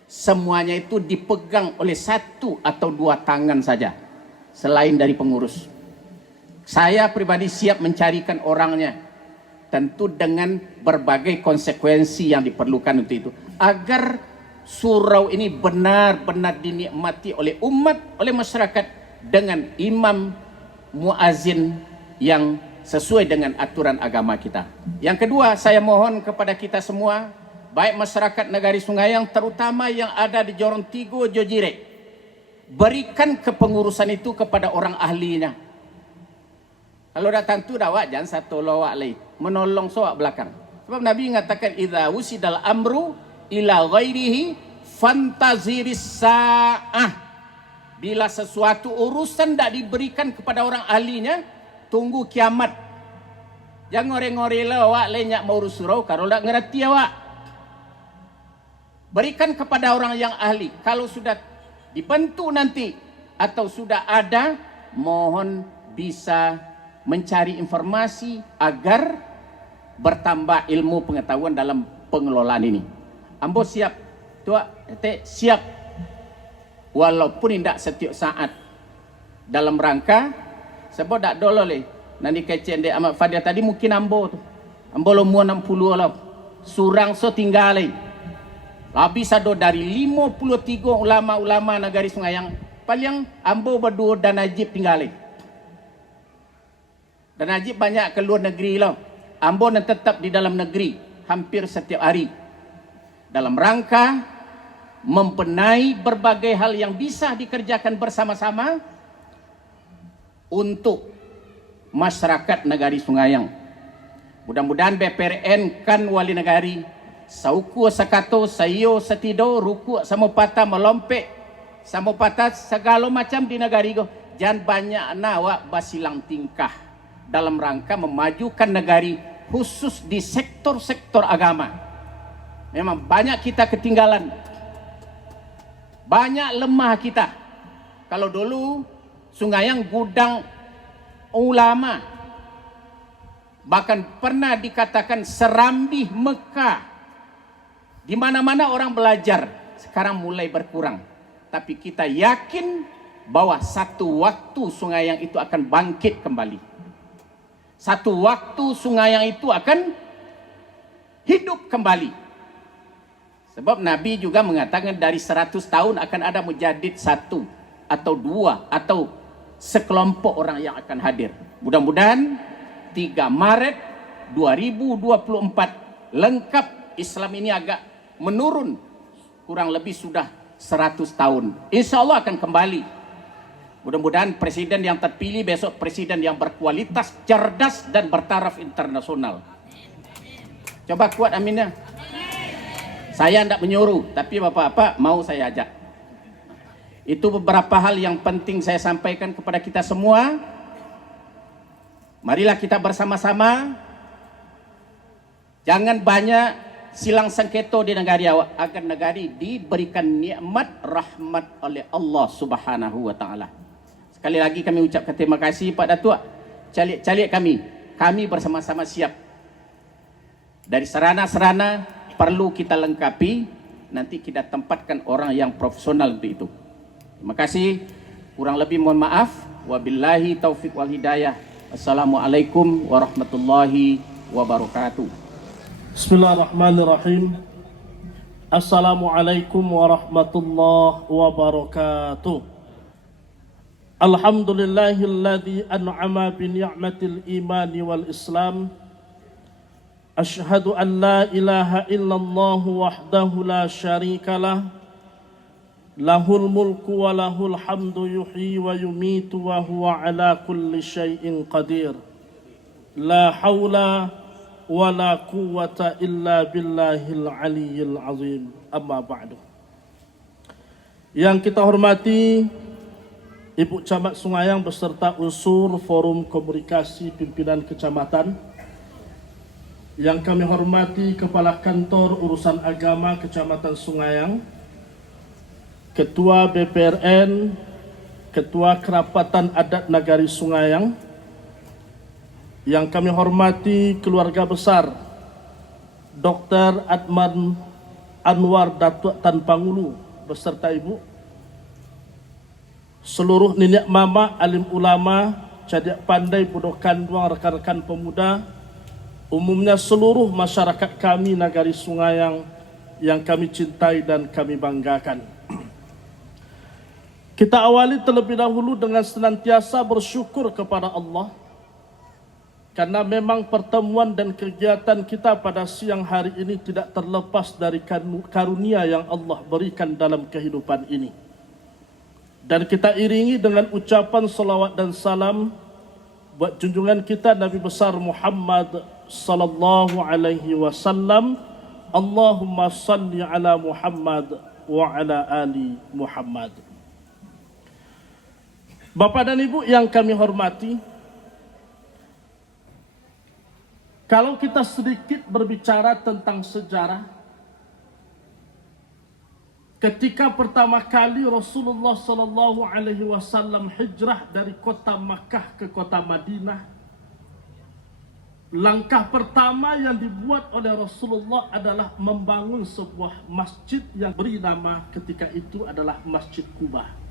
Semuanya itu dipegang oleh 1 atau 2 tangan saja, selain dari pengurus. Saya pribadi siap mencarikan orangnya, tentu dengan berbagai konsekuensi yang diperlukan untuk itu, agar surau ini benar-benar dinikmati oleh umat, oleh masyarakat dengan imam muazzin yang sesuai dengan aturan agama kita. Yang kedua, saya mohon kepada kita semua, baik masyarakat Negari Sungayang, terutama yang ada di Jorong Tigo, Jojire, berikan kepengurusan itu kepada orang ahlinya. Kalau datang tu dawak jangan satu lawak lain, menolong soak belakang. Sebab Nabi mengatakan, idza wusidal amru ila ghairihi fantaziris sa'ah. Bila sesuatu urusan tidak diberikan kepada orang ahlinya, tunggu kiamat. Jangan ngore-ngore lah awak lenyak mau urus surau kalau tak ngerti awak. Berikan kepada orang yang ahli. Kalau sudah dibentuk nanti atau sudah ada, mohon bisa mencari informasi agar bertambah ilmu pengetahuan dalam pengelolaan ini. Ambo siap, Tua, siap. Walaupun tidak setiap saat, dalam rangka sebab tak dolole nanti kecen de Ahmad Fadil tadi mungkin ambo tu ambo lo mua 60 lah surang so tinggal habis ada dari 53 ulama-ulama Negari Sungayang, paling ambo berdua dan Najib tinggal dan Najib banyak ke luar negeri lah, ambo dan tetap di dalam negeri hampir setiap hari dalam rangka membenahi berbagai hal yang bisa dikerjakan bersama-sama untuk masyarakat Negari Sungayang. Mudah-mudahan BPRN kan wali negari sauku sakato sayo setido ruku samopata melompek samopata segala macam di negari go. Jangan banyak nawak basilang tingkah dalam rangka memajukan negari, khusus di sektor-sektor agama. Memang banyak kita ketinggalan, banyak lemah kita. Kalau dulu Sungayang gudang ulama, bahkan pernah dikatakan serambi Mekah, di mana-mana orang belajar. Sekarang mulai berkurang, tapi kita yakin bahwa satu waktu Sungayang itu akan bangkit kembali. Satu waktu Sungayang itu akan hidup kembali. Sebab Nabi juga mengatakan dari 100 tahun akan ada mujadid 1 atau 2 atau sekelompok orang yang akan hadir. Mudah-mudahan 3 Maret 2024 lengkap Islam ini agak menurun, kurang lebih sudah 100 tahun. Insya Allah akan kembali. Mudah-mudahan presiden yang terpilih besok presiden yang berkualitas, cerdas dan bertaraf internasional. Coba kuat aminnya. Saya tidak menyuruh, tapi bapak-bapak mau saya ajak. Itu beberapa hal yang penting saya sampaikan kepada kita semua. Marilah kita bersama-sama. Jangan banyak silang sengketo di negari awak agar negari diberikan nikmat rahmat oleh Allah Subhanahu wa taala. Sekali lagi kami ucapkan terima kasih Pak Datuk. Calik-calik kami bersama-sama siap. Dari sarana-sarana perlu kita lengkapi, nanti kita tempatkan orang yang profesional untuk itu. Terima kasih. Kurang lebih mohon maaf. Wabillahi taufiq wal hidayah. Assalamualaikum warahmatullahi wabarakatuh. Bismillahirrahmanirrahim. Assalamualaikum warahmatullahi wabarakatuh. Alhamdulillahilladzi an'ama bi ni'matil imani wal islam. Asyhadu an la ilaha illallah wahdahu la syarikalah. Lahul mulku wa lahul hamdu yuhyi wa yumitu wa huwa ala kulli syai'in qadir. La hawla wa la quwwata illa billahil aliyyil azim. Amma ba'du. Yang kita hormati Ibu Camat Sungayang beserta unsur Forum Komunikasi Pimpinan Kecamatan. Yang kami hormati Kepala Kantor Urusan Agama Kecamatan Sungayang, Ketua BPRN, Ketua Kerapatan Adat Nagari Sungayang, yang kami hormati keluarga besar Dr. Adman Anwar Datuk Tan Pangulu beserta ibu, seluruh nenek mama, alim ulama, cadik pandai, bodoh kanduang, rekan-rekan pemuda, umumnya seluruh masyarakat kami Nagari Sungayang yang kami cintai dan kami banggakan. Kita awali terlebih dahulu dengan senantiasa bersyukur kepada Allah, karena memang pertemuan dan kegiatan kita pada siang hari ini tidak terlepas dari karunia yang Allah berikan dalam kehidupan ini. Dan kita iringi dengan ucapan salawat dan salam buat junjungan kita Nabi besar Muhammad sallallahu alaihi wasallam. Allahumma salli ala Muhammad wa ala ali Muhammad. Bapak dan Ibu yang kami hormati, kalau kita sedikit berbicara tentang sejarah, ketika pertama kali Rasulullah sallallahu alaihi wasallam hijrah dari kota Makkah ke kota Madinah, langkah pertama yang dibuat oleh Rasulullah adalah membangun sebuah masjid yang beri nama ketika itu adalah Masjid Quba.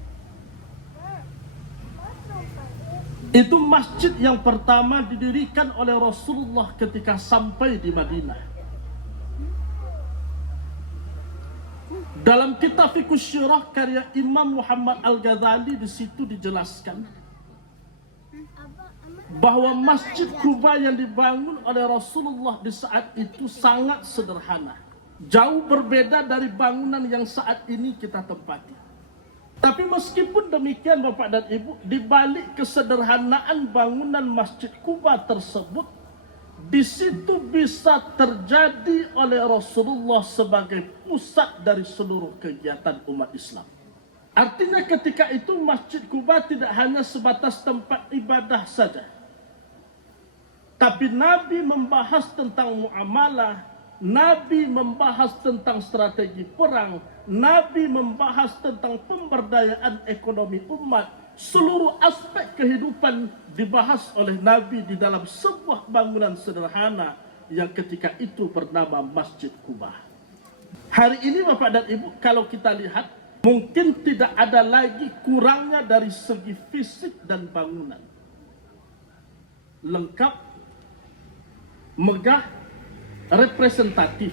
Itu masjid yang pertama didirikan oleh Rasulullah ketika sampai di Madinah. Dalam kitab Fiqh Syirah karya Imam Muhammad Al-Ghazali di situ dijelaskan bahwa Masjid Quba yang dibangun oleh Rasulullah di saat itu sangat sederhana. Jauh berbeda dari bangunan yang saat ini kita tempati. Tapi meskipun demikian Bapak dan Ibu, di balik kesederhanaan bangunan Masjid Quba tersebut, di situ bisa terjadi oleh Rasulullah sebagai pusat dari seluruh kegiatan umat Islam. Artinya ketika itu Masjid Quba tidak hanya sebatas tempat ibadah saja, tapi Nabi membahas tentang muamalah, Nabi membahas tentang strategi perang, Nabi membahas tentang pemberdayaan ekonomi umat. Seluruh aspek kehidupan dibahas oleh Nabi di dalam sebuah bangunan sederhana yang ketika itu bernama Masjid Quba. Hari ini Bapak dan Ibu, kalau kita lihat, mungkin tidak ada lagi kurangnya dari segi fisik dan bangunan. Lengkap, megah, representatif.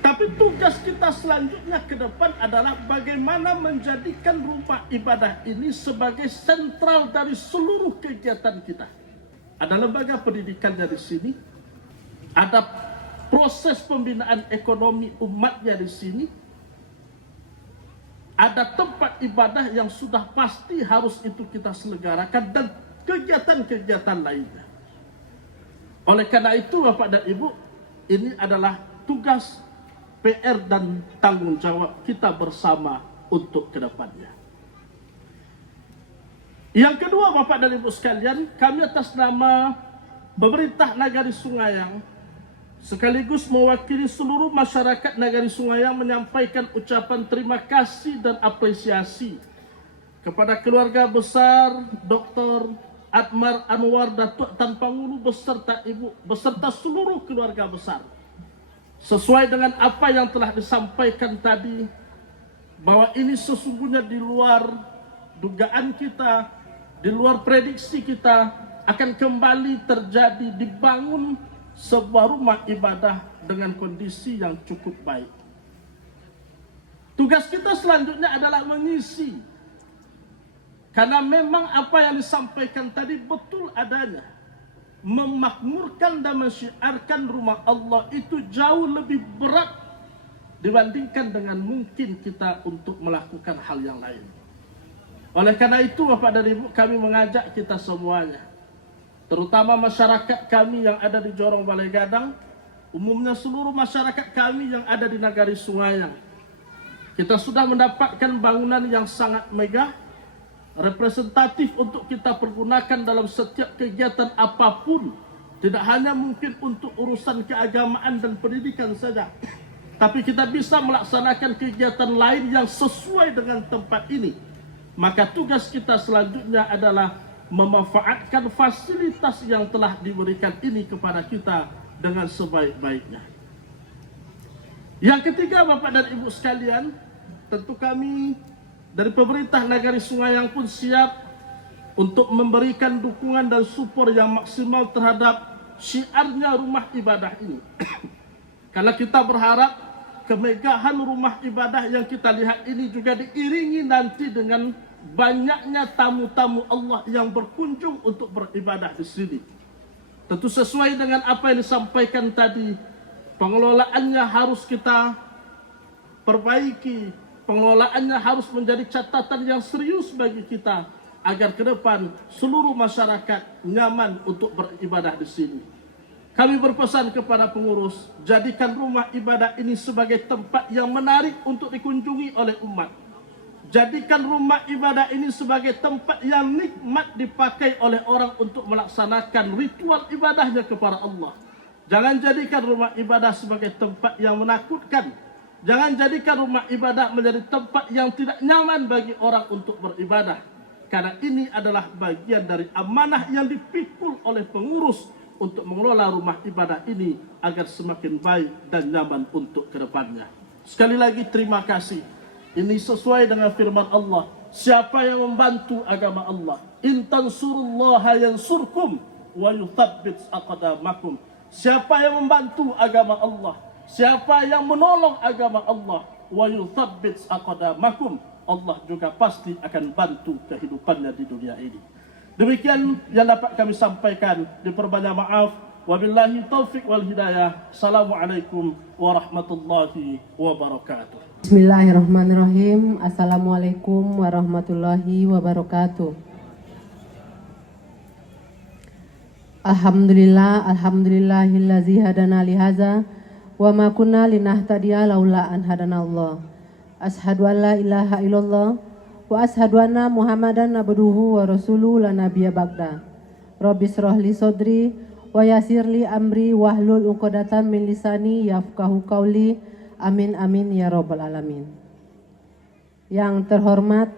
Tapi tugas kita selanjutnya ke depan adalah bagaimana menjadikan rumah ibadah ini sebagai sentral dari seluruh kegiatan kita. Ada lembaga pendidikannya di sini, ada proses pembinaan ekonomi umatnya di sini, ada tempat ibadah yang sudah pasti harus itu kita selenggarakan, dan kegiatan-kegiatan lainnya. Oleh karena itu Bapak dan Ibu, ini adalah tugas, PR dan tanggung jawab kita bersama untuk kedepannya. Yang kedua Bapak dan Ibu sekalian, kami atas nama pemerintah Nagari Sungayang sekaligus mewakili seluruh masyarakat Nagari Sungayang menyampaikan ucapan terima kasih dan apresiasi kepada keluarga besar Dr. Atmar Anwar Datuk Tan Pangulu beserta ibu beserta seluruh keluarga besar. Sesuai dengan apa yang telah disampaikan tadi, bahwa ini sesungguhnya di luar dugaan kita, di luar prediksi kita, akan kembali terjadi dibangun sebuah rumah ibadah dengan kondisi yang cukup baik. Tugas kita selanjutnya adalah mengisi, karena memang apa yang disampaikan tadi betul adanya. Memakmurkan dan mensyiarkan rumah Allah itu jauh lebih berat dibandingkan dengan mungkin kita untuk melakukan hal yang lain. Oleh karena itu Bapak dan Ibu, kami mengajak kita semuanya, terutama masyarakat kami yang ada di Jorong Balai Gadang, umumnya seluruh masyarakat kami yang ada di Nagari Sungayang. Kita sudah mendapatkan bangunan yang sangat megah, representatif untuk kita pergunakan dalam setiap kegiatan apapun. Tidak hanya mungkin untuk urusan keagamaan dan pendidikan saja, tapi kita bisa melaksanakan kegiatan lain yang sesuai dengan tempat ini. Maka tugas kita selanjutnya adalah memanfaatkan fasilitas yang telah diberikan ini kepada kita dengan sebaik-baiknya. Yang ketiga Bapak dan Ibu sekalian, tentu kami dari pemerintah Nagari Sungayang pun siap untuk memberikan dukungan dan support yang maksimal terhadap syiarnya rumah ibadah ini. Karena kita berharap kemegahan rumah ibadah yang kita lihat ini juga diiringi nanti dengan banyaknya tamu-tamu Allah yang berkunjung untuk beribadah di sini. Tentu sesuai dengan apa yang disampaikan tadi, pengelolaannya harus kita perbaiki, pengelolaannya harus menjadi catatan yang serius bagi kita agar ke depan seluruh masyarakat nyaman untuk beribadah di sini. Kami berpesan kepada pengurus, jadikan rumah ibadah ini sebagai tempat yang menarik untuk dikunjungi oleh umat. Jadikan rumah ibadah ini sebagai tempat yang nikmat dipakai oleh orang untuk melaksanakan ritual ibadahnya kepada Allah. Jangan jadikan rumah ibadah sebagai tempat yang menakutkan. Jangan jadikan rumah ibadah menjadi tempat yang tidak nyaman bagi orang untuk beribadah. Karena ini adalah bagian dari amanah yang dipikul oleh pengurus untuk mengelola rumah ibadah ini agar semakin baik dan nyaman untuk kedepannya. Sekali lagi terima kasih. Ini sesuai dengan firman Allah. Siapa yang membantu agama Allah, in tansurullaha yansurkum wa yuthabbit aqdamakum. Siapa yang membantu agama Allah, siapa yang menolong agama Allah, wa yuthabbit aqdamakum, Allah juga pasti akan bantu kehidupannya di dunia ini. Demikian yang dapat kami sampaikan. Diperbanyak maaf. Wabillahi taufiq wal hidayah. Assalamualaikum warahmatullahi wabarakatuh. Bismillahirrahmanirrahim. Assalamualaikum warahmatullahi wabarakatuh. Alhamdulillahillazi hadana lihaza wa ma kunna linahtadiya laula an hadanallah. Ashhadu an la ilaha illallah wa ashhadu anna Muhammadan abduhu wa rasuluhu la nabiyya ba'da. Rabbi shrah li sadri wa yassir li amri wahlul 'uqdatam min lisani yafqahu qawli. Amin amin ya rabbal alamin. Yang terhormat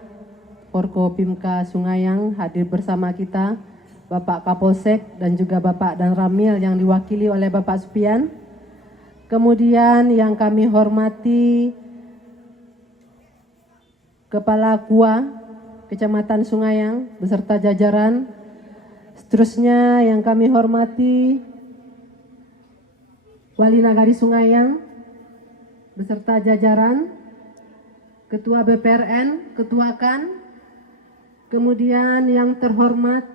Forkopimka Sungayang, hadir bersama kita Bapak Kapolsek dan juga Bapak dan Ramil yang diwakili oleh Bapak Supian. Kemudian yang kami hormati Kepala KUA Kecamatan Sungayang beserta jajaran. Seterusnya yang kami hormati Wali Nagari Sungayang beserta jajaran, Ketua BPRN, Ketua KAN, kemudian yang terhormat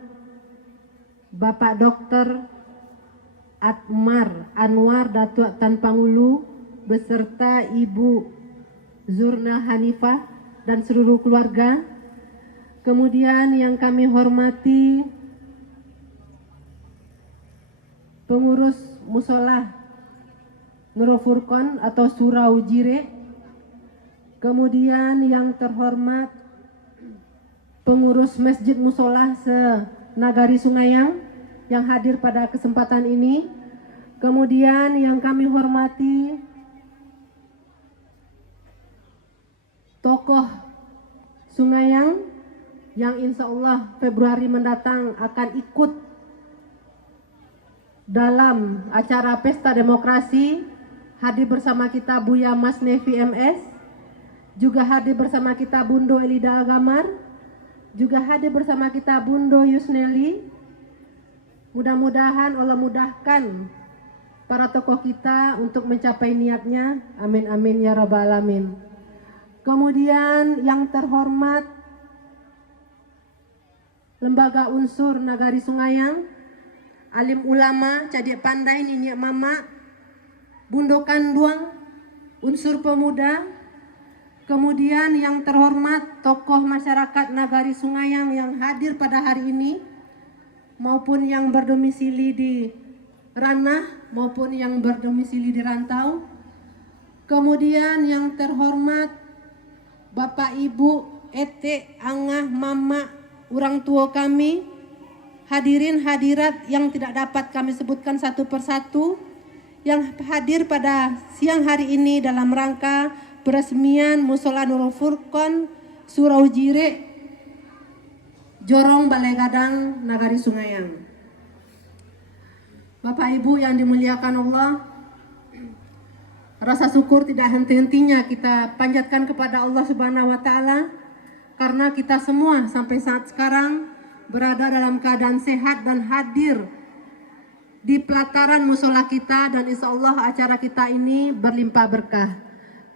Bapak Dr. Atmar Anwar Datuk Tan Pangulu beserta Ibu Zurna Hanifah dan seluruh keluarga. Kemudian yang kami hormati pengurus Musola Nurul Furqan atau Surau Jire. Kemudian yang terhormat pengurus Masjid Musola se-Nagari Sungayang yang hadir pada kesempatan ini. Kemudian yang kami hormati tokoh Sungayang yang insya Allah Februari mendatang akan ikut dalam acara Pesta Demokrasi. Hadir bersama kita Buya Mas Nevi MS, juga hadir bersama kita Bundo Elida Agamar, juga hadir bersama kita Bundo Yusneli. Mudah-mudahan Allah mudahkan para tokoh kita untuk mencapai niatnya. Amin amin ya rabbal alamin. Kemudian yang terhormat Lembaga Unsur Nagari Sungayang, alim ulama, cadik pandai, ninyak mama, Bundo Kanduang, unsur pemuda. Kemudian yang terhormat tokoh masyarakat Nagari Sungayang yang hadir pada hari ini, maupun yang berdomisili di ranah maupun yang berdomisili di rantau. Kemudian yang terhormat Bapak Ibu, Ete, Angah, Mama, orang tua kami, hadirin hadirat yang tidak dapat kami sebutkan satu persatu, yang hadir pada siang hari ini dalam rangka peresmian Musola Nurul Furqon Surau Jire, Jorong Balai Gadang, Nagari Sungayang. Bapak Ibu yang dimuliakan Allah, rasa syukur tidak henti-hentinya kita panjatkan kepada Allah Subhanahu wa Ta'ala, karena kita semua sampai saat sekarang berada dalam keadaan sehat dan hadir di pelataran musola kita, dan insya Allah acara kita ini berlimpah berkah.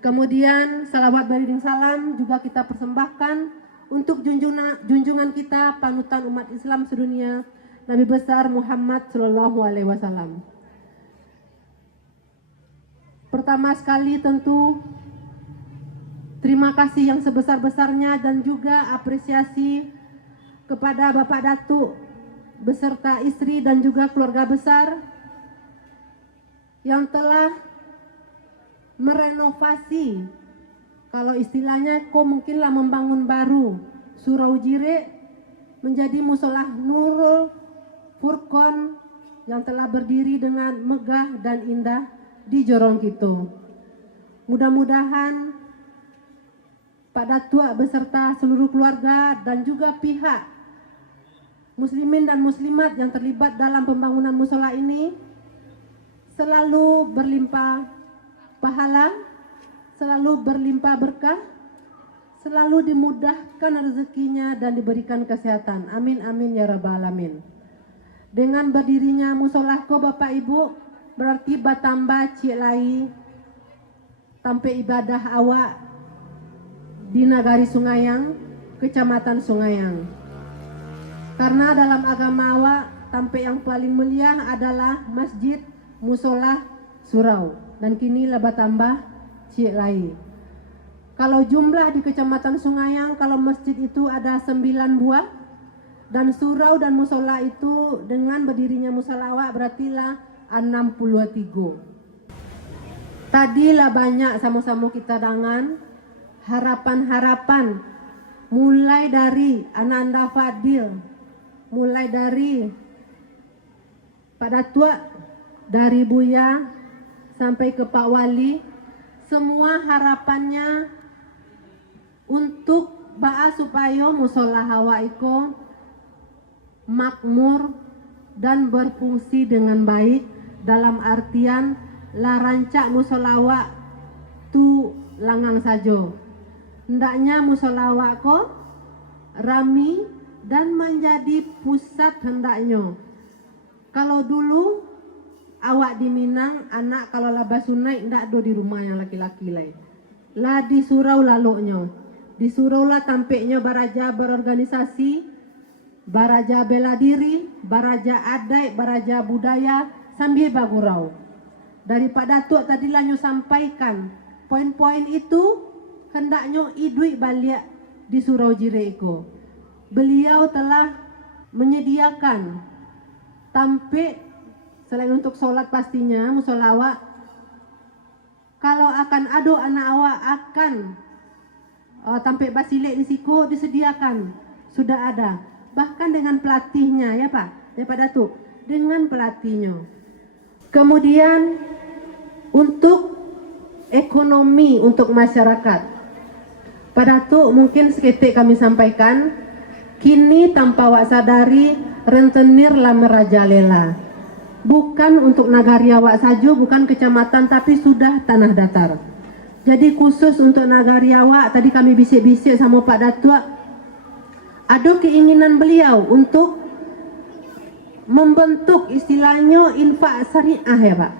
Kemudian salawat beriring salam juga kita persembahkan untuk junjungan kita, panutan umat Islam sedunia, Nabi besar Muhammad Sallallahu Alaihi Wasallam. Pertama sekali tentu terima kasih yang sebesar-besarnya dan juga apresiasi kepada Bapak Datuk beserta istri dan juga keluarga besar yang telah merenovasi, kalau istilahnya mungkinlah membangun baru Surau Jire menjadi Musola Nurul Furqon yang telah berdiri dengan megah dan indah di Jorong Kito. Mudah-mudahan Pak Datuk beserta seluruh keluarga dan juga pihak muslimin dan muslimat yang terlibat dalam pembangunan musola ini selalu berlimpah pahala, selalu berlimpah berkah, selalu dimudahkan rezekinya dan diberikan kesehatan. Amin amin ya rabbal alamin. Dengan berdirinya musola ko Bapak Ibu, berarti batamba cik lai tampe ibadah awak di Nagari Sungayang, Kecamatan Sungayang. Karena dalam agama awak tampe yang paling mulia adalah masjid musola surau, dan kini lebah tambah cik lai. Kalau jumlah di Kecamatan Sungayang, kalau masjid itu ada 9 buah, dan surau dan musola itu dengan berdirinya musola awak berartilah 63. Tadilah banyak sama-sama kita dengan harapan-harapan, mulai dari Ananda Fadil, mulai dari Pak Datuk, dari Buya sampai ke Pak Wali, semua harapannya untuk ba'a supaya musola hawa iko makmur dan berfungsi dengan baik, dalam artian la rancak musolawak tu langang sajo. Hendaknya musolawak ko rami dan menjadi pusat hendaknya. Kalau dulu awak di Minang, anak kalau labas sunai ndak do di rumah yang laki-laki lain. Lah di surau laluknya. Di surau lah tampeknya baraja berorganisasi, baraja bela diri, baraja adai, baraja budaya sambil bagurau. Dari Pak Datuk tadilah nyo sampaikan poin-poin itu hendaknya idui balik di Surau Jire iko. Beliau telah menyediakan tampek selain untuk sholat pastinya musolawak. Kalau akan ado anak awak akan tampek basilik di siku disediakan, sudah ada. Bahkan dengan pelatihnya ya Pak, ya Pak Datuk, dengan pelatihnya. Kemudian untuk ekonomi untuk masyarakat, Pak Datuk mungkin seketik kami sampaikan, kini tanpa awak sadari rentenir lah merajalela. Bukan untuk Nagari Awak saja, bukan kecamatan, tapi sudah tanah datar. Jadi khusus untuk Nagari Awak, tadi kami bisik-bisik sama Pak Datuk, ada keinginan beliau untuk membentuk istilahnya infak syariah ya Pak.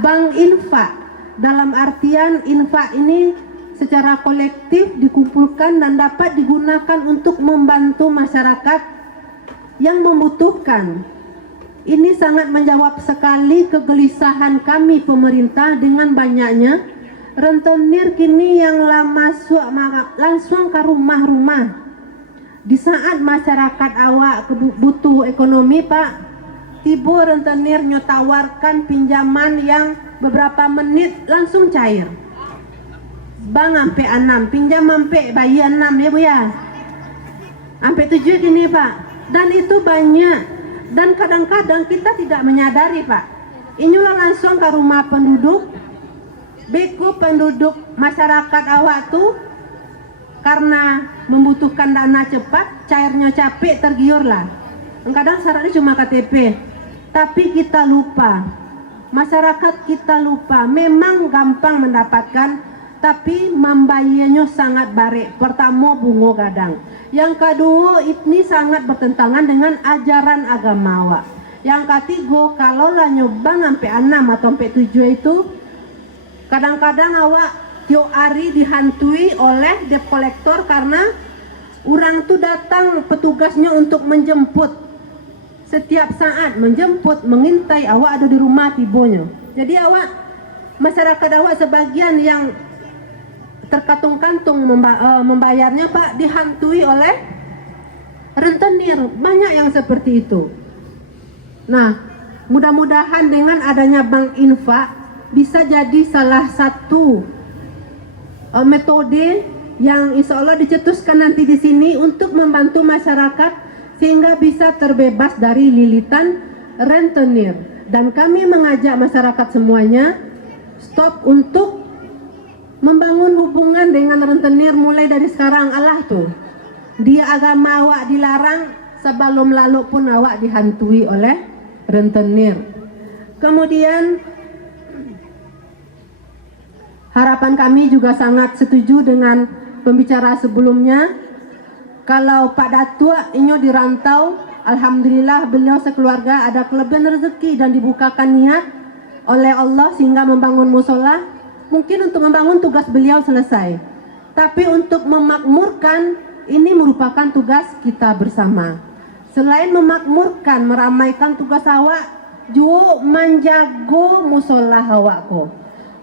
Bank infak, dalam artian infak ini secara kolektif dikumpulkan dan dapat digunakan untuk membantu masyarakat yang membutuhkan. Ini sangat menjawab sekali kegelisahan kami pemerintah dengan banyaknya rentenir kini yang masuk langsung ke rumah-rumah. Di saat masyarakat awak butuh ekonomi Pak, tiba rentenir tawarkan pinjaman yang beberapa menit langsung cair. Bang ampe 6, pinjam ampe bayi 6 ya Bu ya. Ampe 7 gini Pak. Dan itu banyak. Dan kadang-kadang kita tidak menyadari Pak. Inilah langsung ke rumah penduduk. Beku penduduk masyarakat awak tuh karena membutuhkan dana cepat, cairnya capek, tergiur lah. Kadang syaratnya cuma KTP, tapi kita lupa, masyarakat kita lupa. Memang gampang mendapatkan, tapi membayarnya sangat baik. Pertama bunga kadang, yang kedua ini sangat bertentangan dengan ajaran agama awak. Yang ketiga, kalau lah nyobang sampai 6 atau sampai 7 itu, kadang-kadang awak tiap hari dihantui oleh debt collector karena orang tu datang petugasnya untuk menjemput. Setiap saat menjemput, mengintai awak ada di rumah tibonya. Jadi awak, masyarakat awak sebagian yang terkatung-kantung membayarnya Pak, dihantui oleh rentenir. Banyak yang seperti itu. Nah, mudah-mudahan dengan adanya bank infak bisa jadi salah satu metode yang insya Allah dicetuskan nanti di sini untuk membantu masyarakat sehingga bisa terbebas dari lilitan rentenir. Dan kami mengajak masyarakat semuanya stop untuk membangun hubungan dengan rentenir mulai dari sekarang. Allah tuh di agama awak dilarang, sebelum lalu pun awak dihantui oleh rentenir. Kemudian harapan kami juga sangat setuju dengan pembicara sebelumnya. Kalau Pak Datuk ini di rantau, alhamdulillah beliau sekeluarga ada kelebihan rezeki dan dibukakan niat oleh Allah sehingga membangun musola. Mungkin untuk membangun tugas beliau selesai, tapi untuk memakmurkan ini merupakan tugas kita bersama. Selain memakmurkan, meramaikan tugas awak, juga menjaga musola awakku.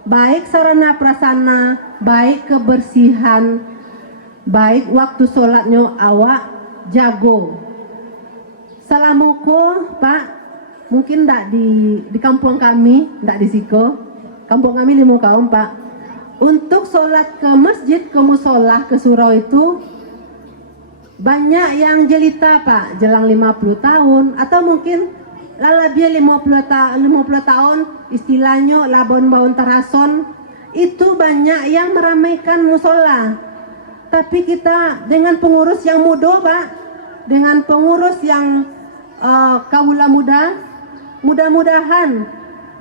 Baik sarana prasarana, baik kebersihan, baik waktu sholatnya awak jago. Salamuko Pak, mungkin tak di kampung kami, tak di Siko. Kampung kami 5 kaum Pak. Untuk sholat ke masjid, ke musola, ke surau itu banyak yang jelita Pak, jelang 50 tahun atau mungkin lalabia 50 tahun, istilahnya labon-baun terason, itu banyak yang meramaikan musola. Tapi kita dengan pengurus yang muda Pak, dengan pengurus yang kaula muda, mudah-mudahan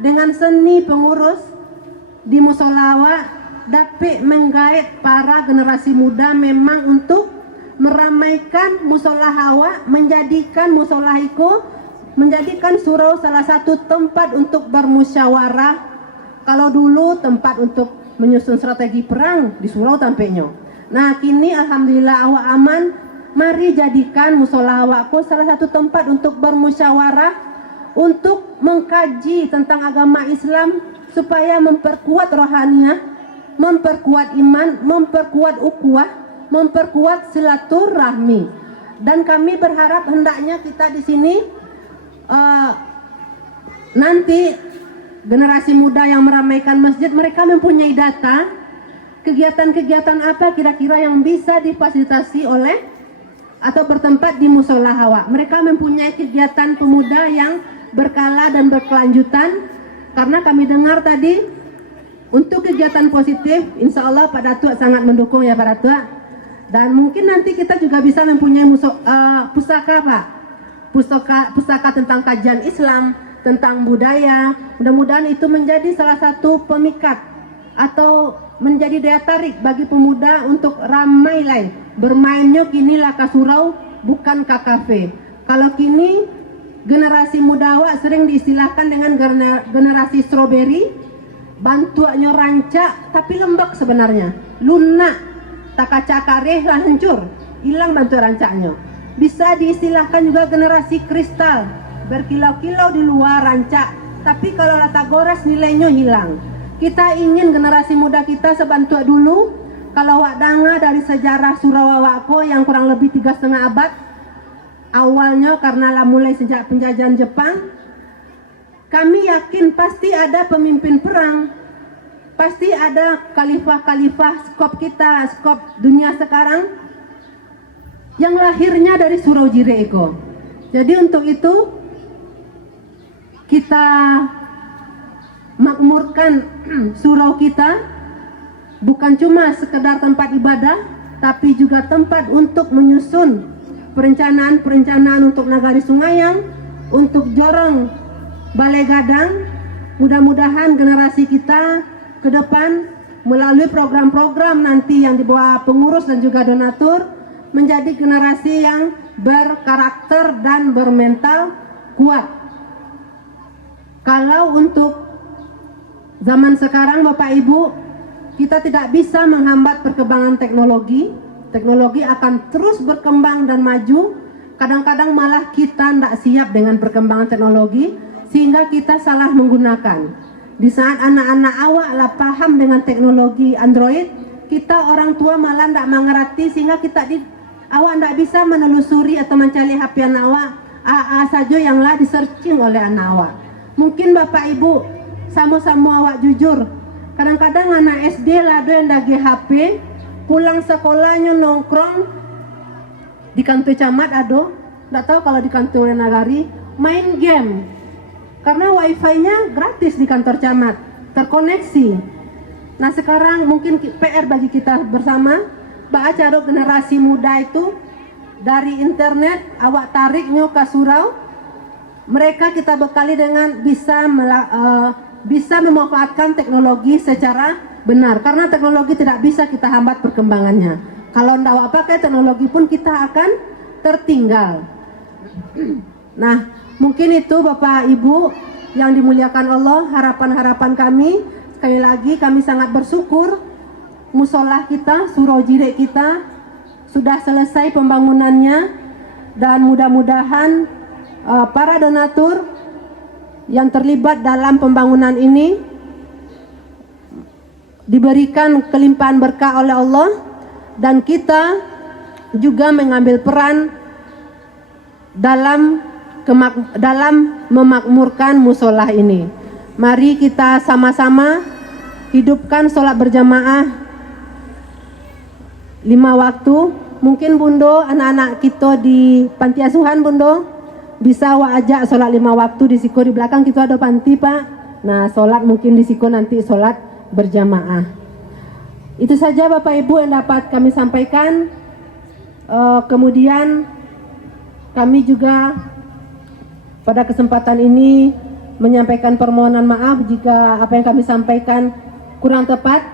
dengan seni pengurus di musola awak dapat menggait para generasi muda memang untuk meramaikan musola awak, menjadikan musola itu menjadikan surau salah satu tempat untuk bermusyawarah. Kalau dulu tempat untuk menyusun strategi perang di surau tampaknya. Nah kini alhamdulillah awak aman. Mari jadikan musola awakku salah satu tempat untuk bermusyawarah, untuk mengkaji tentang agama Islam supaya memperkuat rohaniah, memperkuat iman, memperkuat ukhuwah, memperkuat silaturahmi. Dan kami berharap hendaknya kita di sini nanti generasi muda yang meramaikan masjid, mereka mempunyai data kegiatan-kegiatan apa kira-kira yang bisa difasilitasi oleh atau bertempat di musola awak. Mereka mempunyai kegiatan pemuda yang berkala dan berkelanjutan, karena kami dengar tadi untuk kegiatan positif, insya Allah Pak Datuk sangat mendukung ya Pak Datuk. Dan mungkin nanti kita juga bisa mempunyai pustaka Pak, pustaka tentang kajian Islam, tentang budaya. Mudah-mudahan itu menjadi salah satu pemikat atau menjadi daya tarik bagi pemuda untuk ramai lain bermainnya kinilah ka surau bukan ka kafe. Kalau kini generasi muda awak sering diistilahkan dengan generasi strawberry, bantuannya rancak tapi lembek sebenarnya, lunak, tak kaca-kareh lah hancur, hilang bantu rancaknya. Bisa diistilahkan juga generasi kristal, berkilau-kilau di luar rancak, tapi kalau lata gores nilainya hilang. Kita ingin generasi muda kita sebantu dulu. Kalau wak danga dari sejarah surau wako yang kurang lebih 3,5 abad, awalnya karena lah mulai sejak penjajahan Jepang, kami yakin pasti ada pemimpin perang, pasti ada khalifah-khalifah skop kita, skop dunia sekarang yang lahirnya dari Surau Jire Eko. Jadi untuk itu kita makmurkan surau kita bukan cuma sekedar tempat ibadah, tapi juga tempat untuk menyusun perencanaan untuk Nagari Sungayang, untuk jorong Balai Gadang. Mudah-mudahan generasi kita ke depan melalui program-program nanti yang dibawa pengurus dan juga donatur menjadi generasi yang berkarakter dan bermental kuat. Kalau untuk zaman sekarang Bapak Ibu, kita tidak bisa menghambat perkembangan teknologi. Teknologi akan terus berkembang dan maju. Kadang-kadang malah kita tidak siap dengan perkembangan teknologi, sehingga kita salah menggunakan. Di saat anak-anak awak lah paham dengan teknologi Android, kita orang tua malah tidak mengerti, sehingga awak tidak bisa menelusuri atau mencari HP anak awak, saja yang lah di-searching oleh anak awak. Mungkin Bapak Ibu sama-sama awak jujur, kadang-kadang anak SD lah ada yang dagi HP, pulang sekolahnya nongkrong di kantor camat ada, nggak tahu kalau di kantor nagari, main game, karena wifi-nya gratis di kantor camat, terkoneksi. Nah sekarang mungkin PR bagi kita bersama, baca generasi muda itu dari internet, awak tariknya ke surau, mereka kita bekali dengan bisa memanfaatkan teknologi secara benar, karena teknologi tidak bisa kita hambat perkembangannya. Kalau tidak pakai teknologi pun kita akan tertinggal. Nah, mungkin itu Bapak Ibu yang dimuliakan Allah, harapan-harapan kami. Sekali lagi kami sangat bersyukur musola kita, surau Jire kita sudah selesai pembangunannya, dan mudah-mudahan para donatur yang terlibat dalam pembangunan ini diberikan kelimpahan berkah oleh Allah, dan kita juga mengambil peran dalam memakmurkan musola ini. Mari kita sama-sama hidupkan sholat berjamaah 5 waktu. Mungkin Bundo, anak-anak kita di panti asuhan Bundo, bisa ajak sholat 5 waktu di siko, di belakang kita ada panti Pak. Nah sholat mungkin di siko nanti sholat berjamaah. Itu saja Bapak Ibu yang dapat kami sampaikan. Kemudian kami juga pada kesempatan ini menyampaikan permohonan maaf jika apa yang kami sampaikan kurang tepat,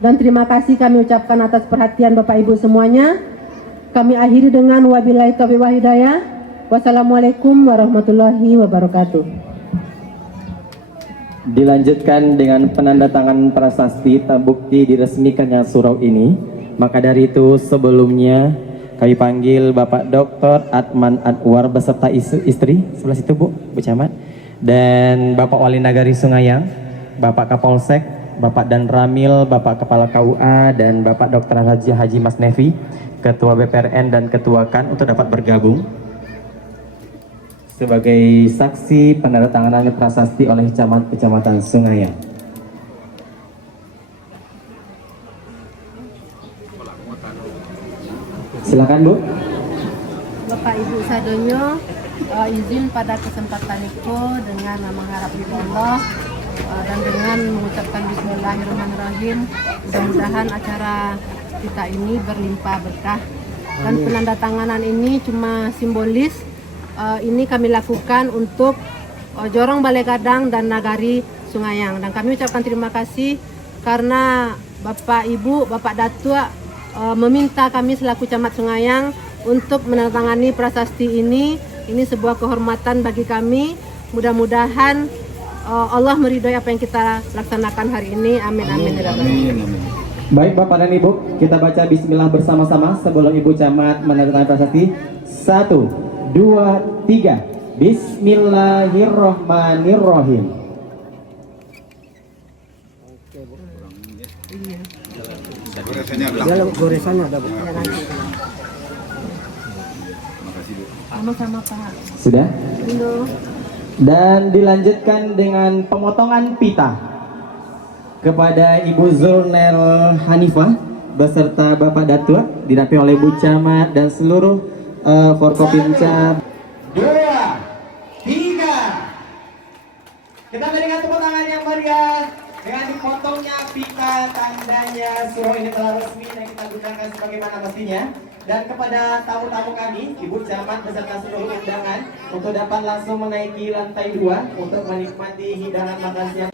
dan terima kasih kami ucapkan atas perhatian Bapak Ibu semuanya. Kami akhiri dengan wabillahi taufiq wal hidayah. Wassalamualaikum warahmatullahi wabarakatuh. Dilanjutkan dengan penandatangan prasasti bukti diresmikannya surau ini. Maka dari itu sebelumnya kami panggil Bapak Dr. Atman Anwar beserta istri sebelah situ Bu Camat, dan Bapak Wali Nagari Sungayang, Bapak Kapolsek, Bapak Dan Ramil, Bapak Kepala KUA, dan Bapak Dr. Haji Mas Nevi, Ketua BPRN dan Ketua KAN untuk dapat bergabung sebagai saksi penandatanganan prasasti oleh Kecamatan Sungayang. Silakan Bu. Bapak Ibu sadonyo, izin pada kesempatan itu dengan mengharap ridho Allah dan dengan mengucapkan Bismillahirrahmanirrahim, mudah-mudahan acara kita ini berlimpah berkah. Dan penandatanganan ini cuma simbolis. Ini kami lakukan untuk Jorong Balai Gadang dan Nagari Sungayang. Dan kami ucapkan terima kasih karena Bapak Ibu, Bapak Datuk meminta kami selaku Camat Sungayang untuk menandatangani prasasti ini. Ini sebuah kehormatan bagi kami. Mudah-mudahan Allah meridhoi apa yang kita laksanakan hari ini. Amin amin. Baik Bapak dan Ibu, kita baca Bismillah bersama-sama sebelum Ibu Camat menandatangani prasasti. 1, 2, 3. Bismillahirrahmanirrahim. Goresannya ada, Bu. Sama-sama Pak. Sudah? Indo. Dan dilanjutkan dengan pemotongan pita kepada Ibu Zulnel Hanifah beserta Bapak Datuk didampingi oleh Bu Camat dan seluruh Forkopimda. 2, 3. Kita berikan tepuk tangan yang meriah dengan dipotongnya pita, tandanya surau ini telah resmi dan kita gunakan sebagaimana mestinya. Dan kepada tamu-tamu kami, Ibu Camat beserta seluruh undangan untuk dapat langsung menaiki lantai 2 untuk menikmati hidangan makan siang.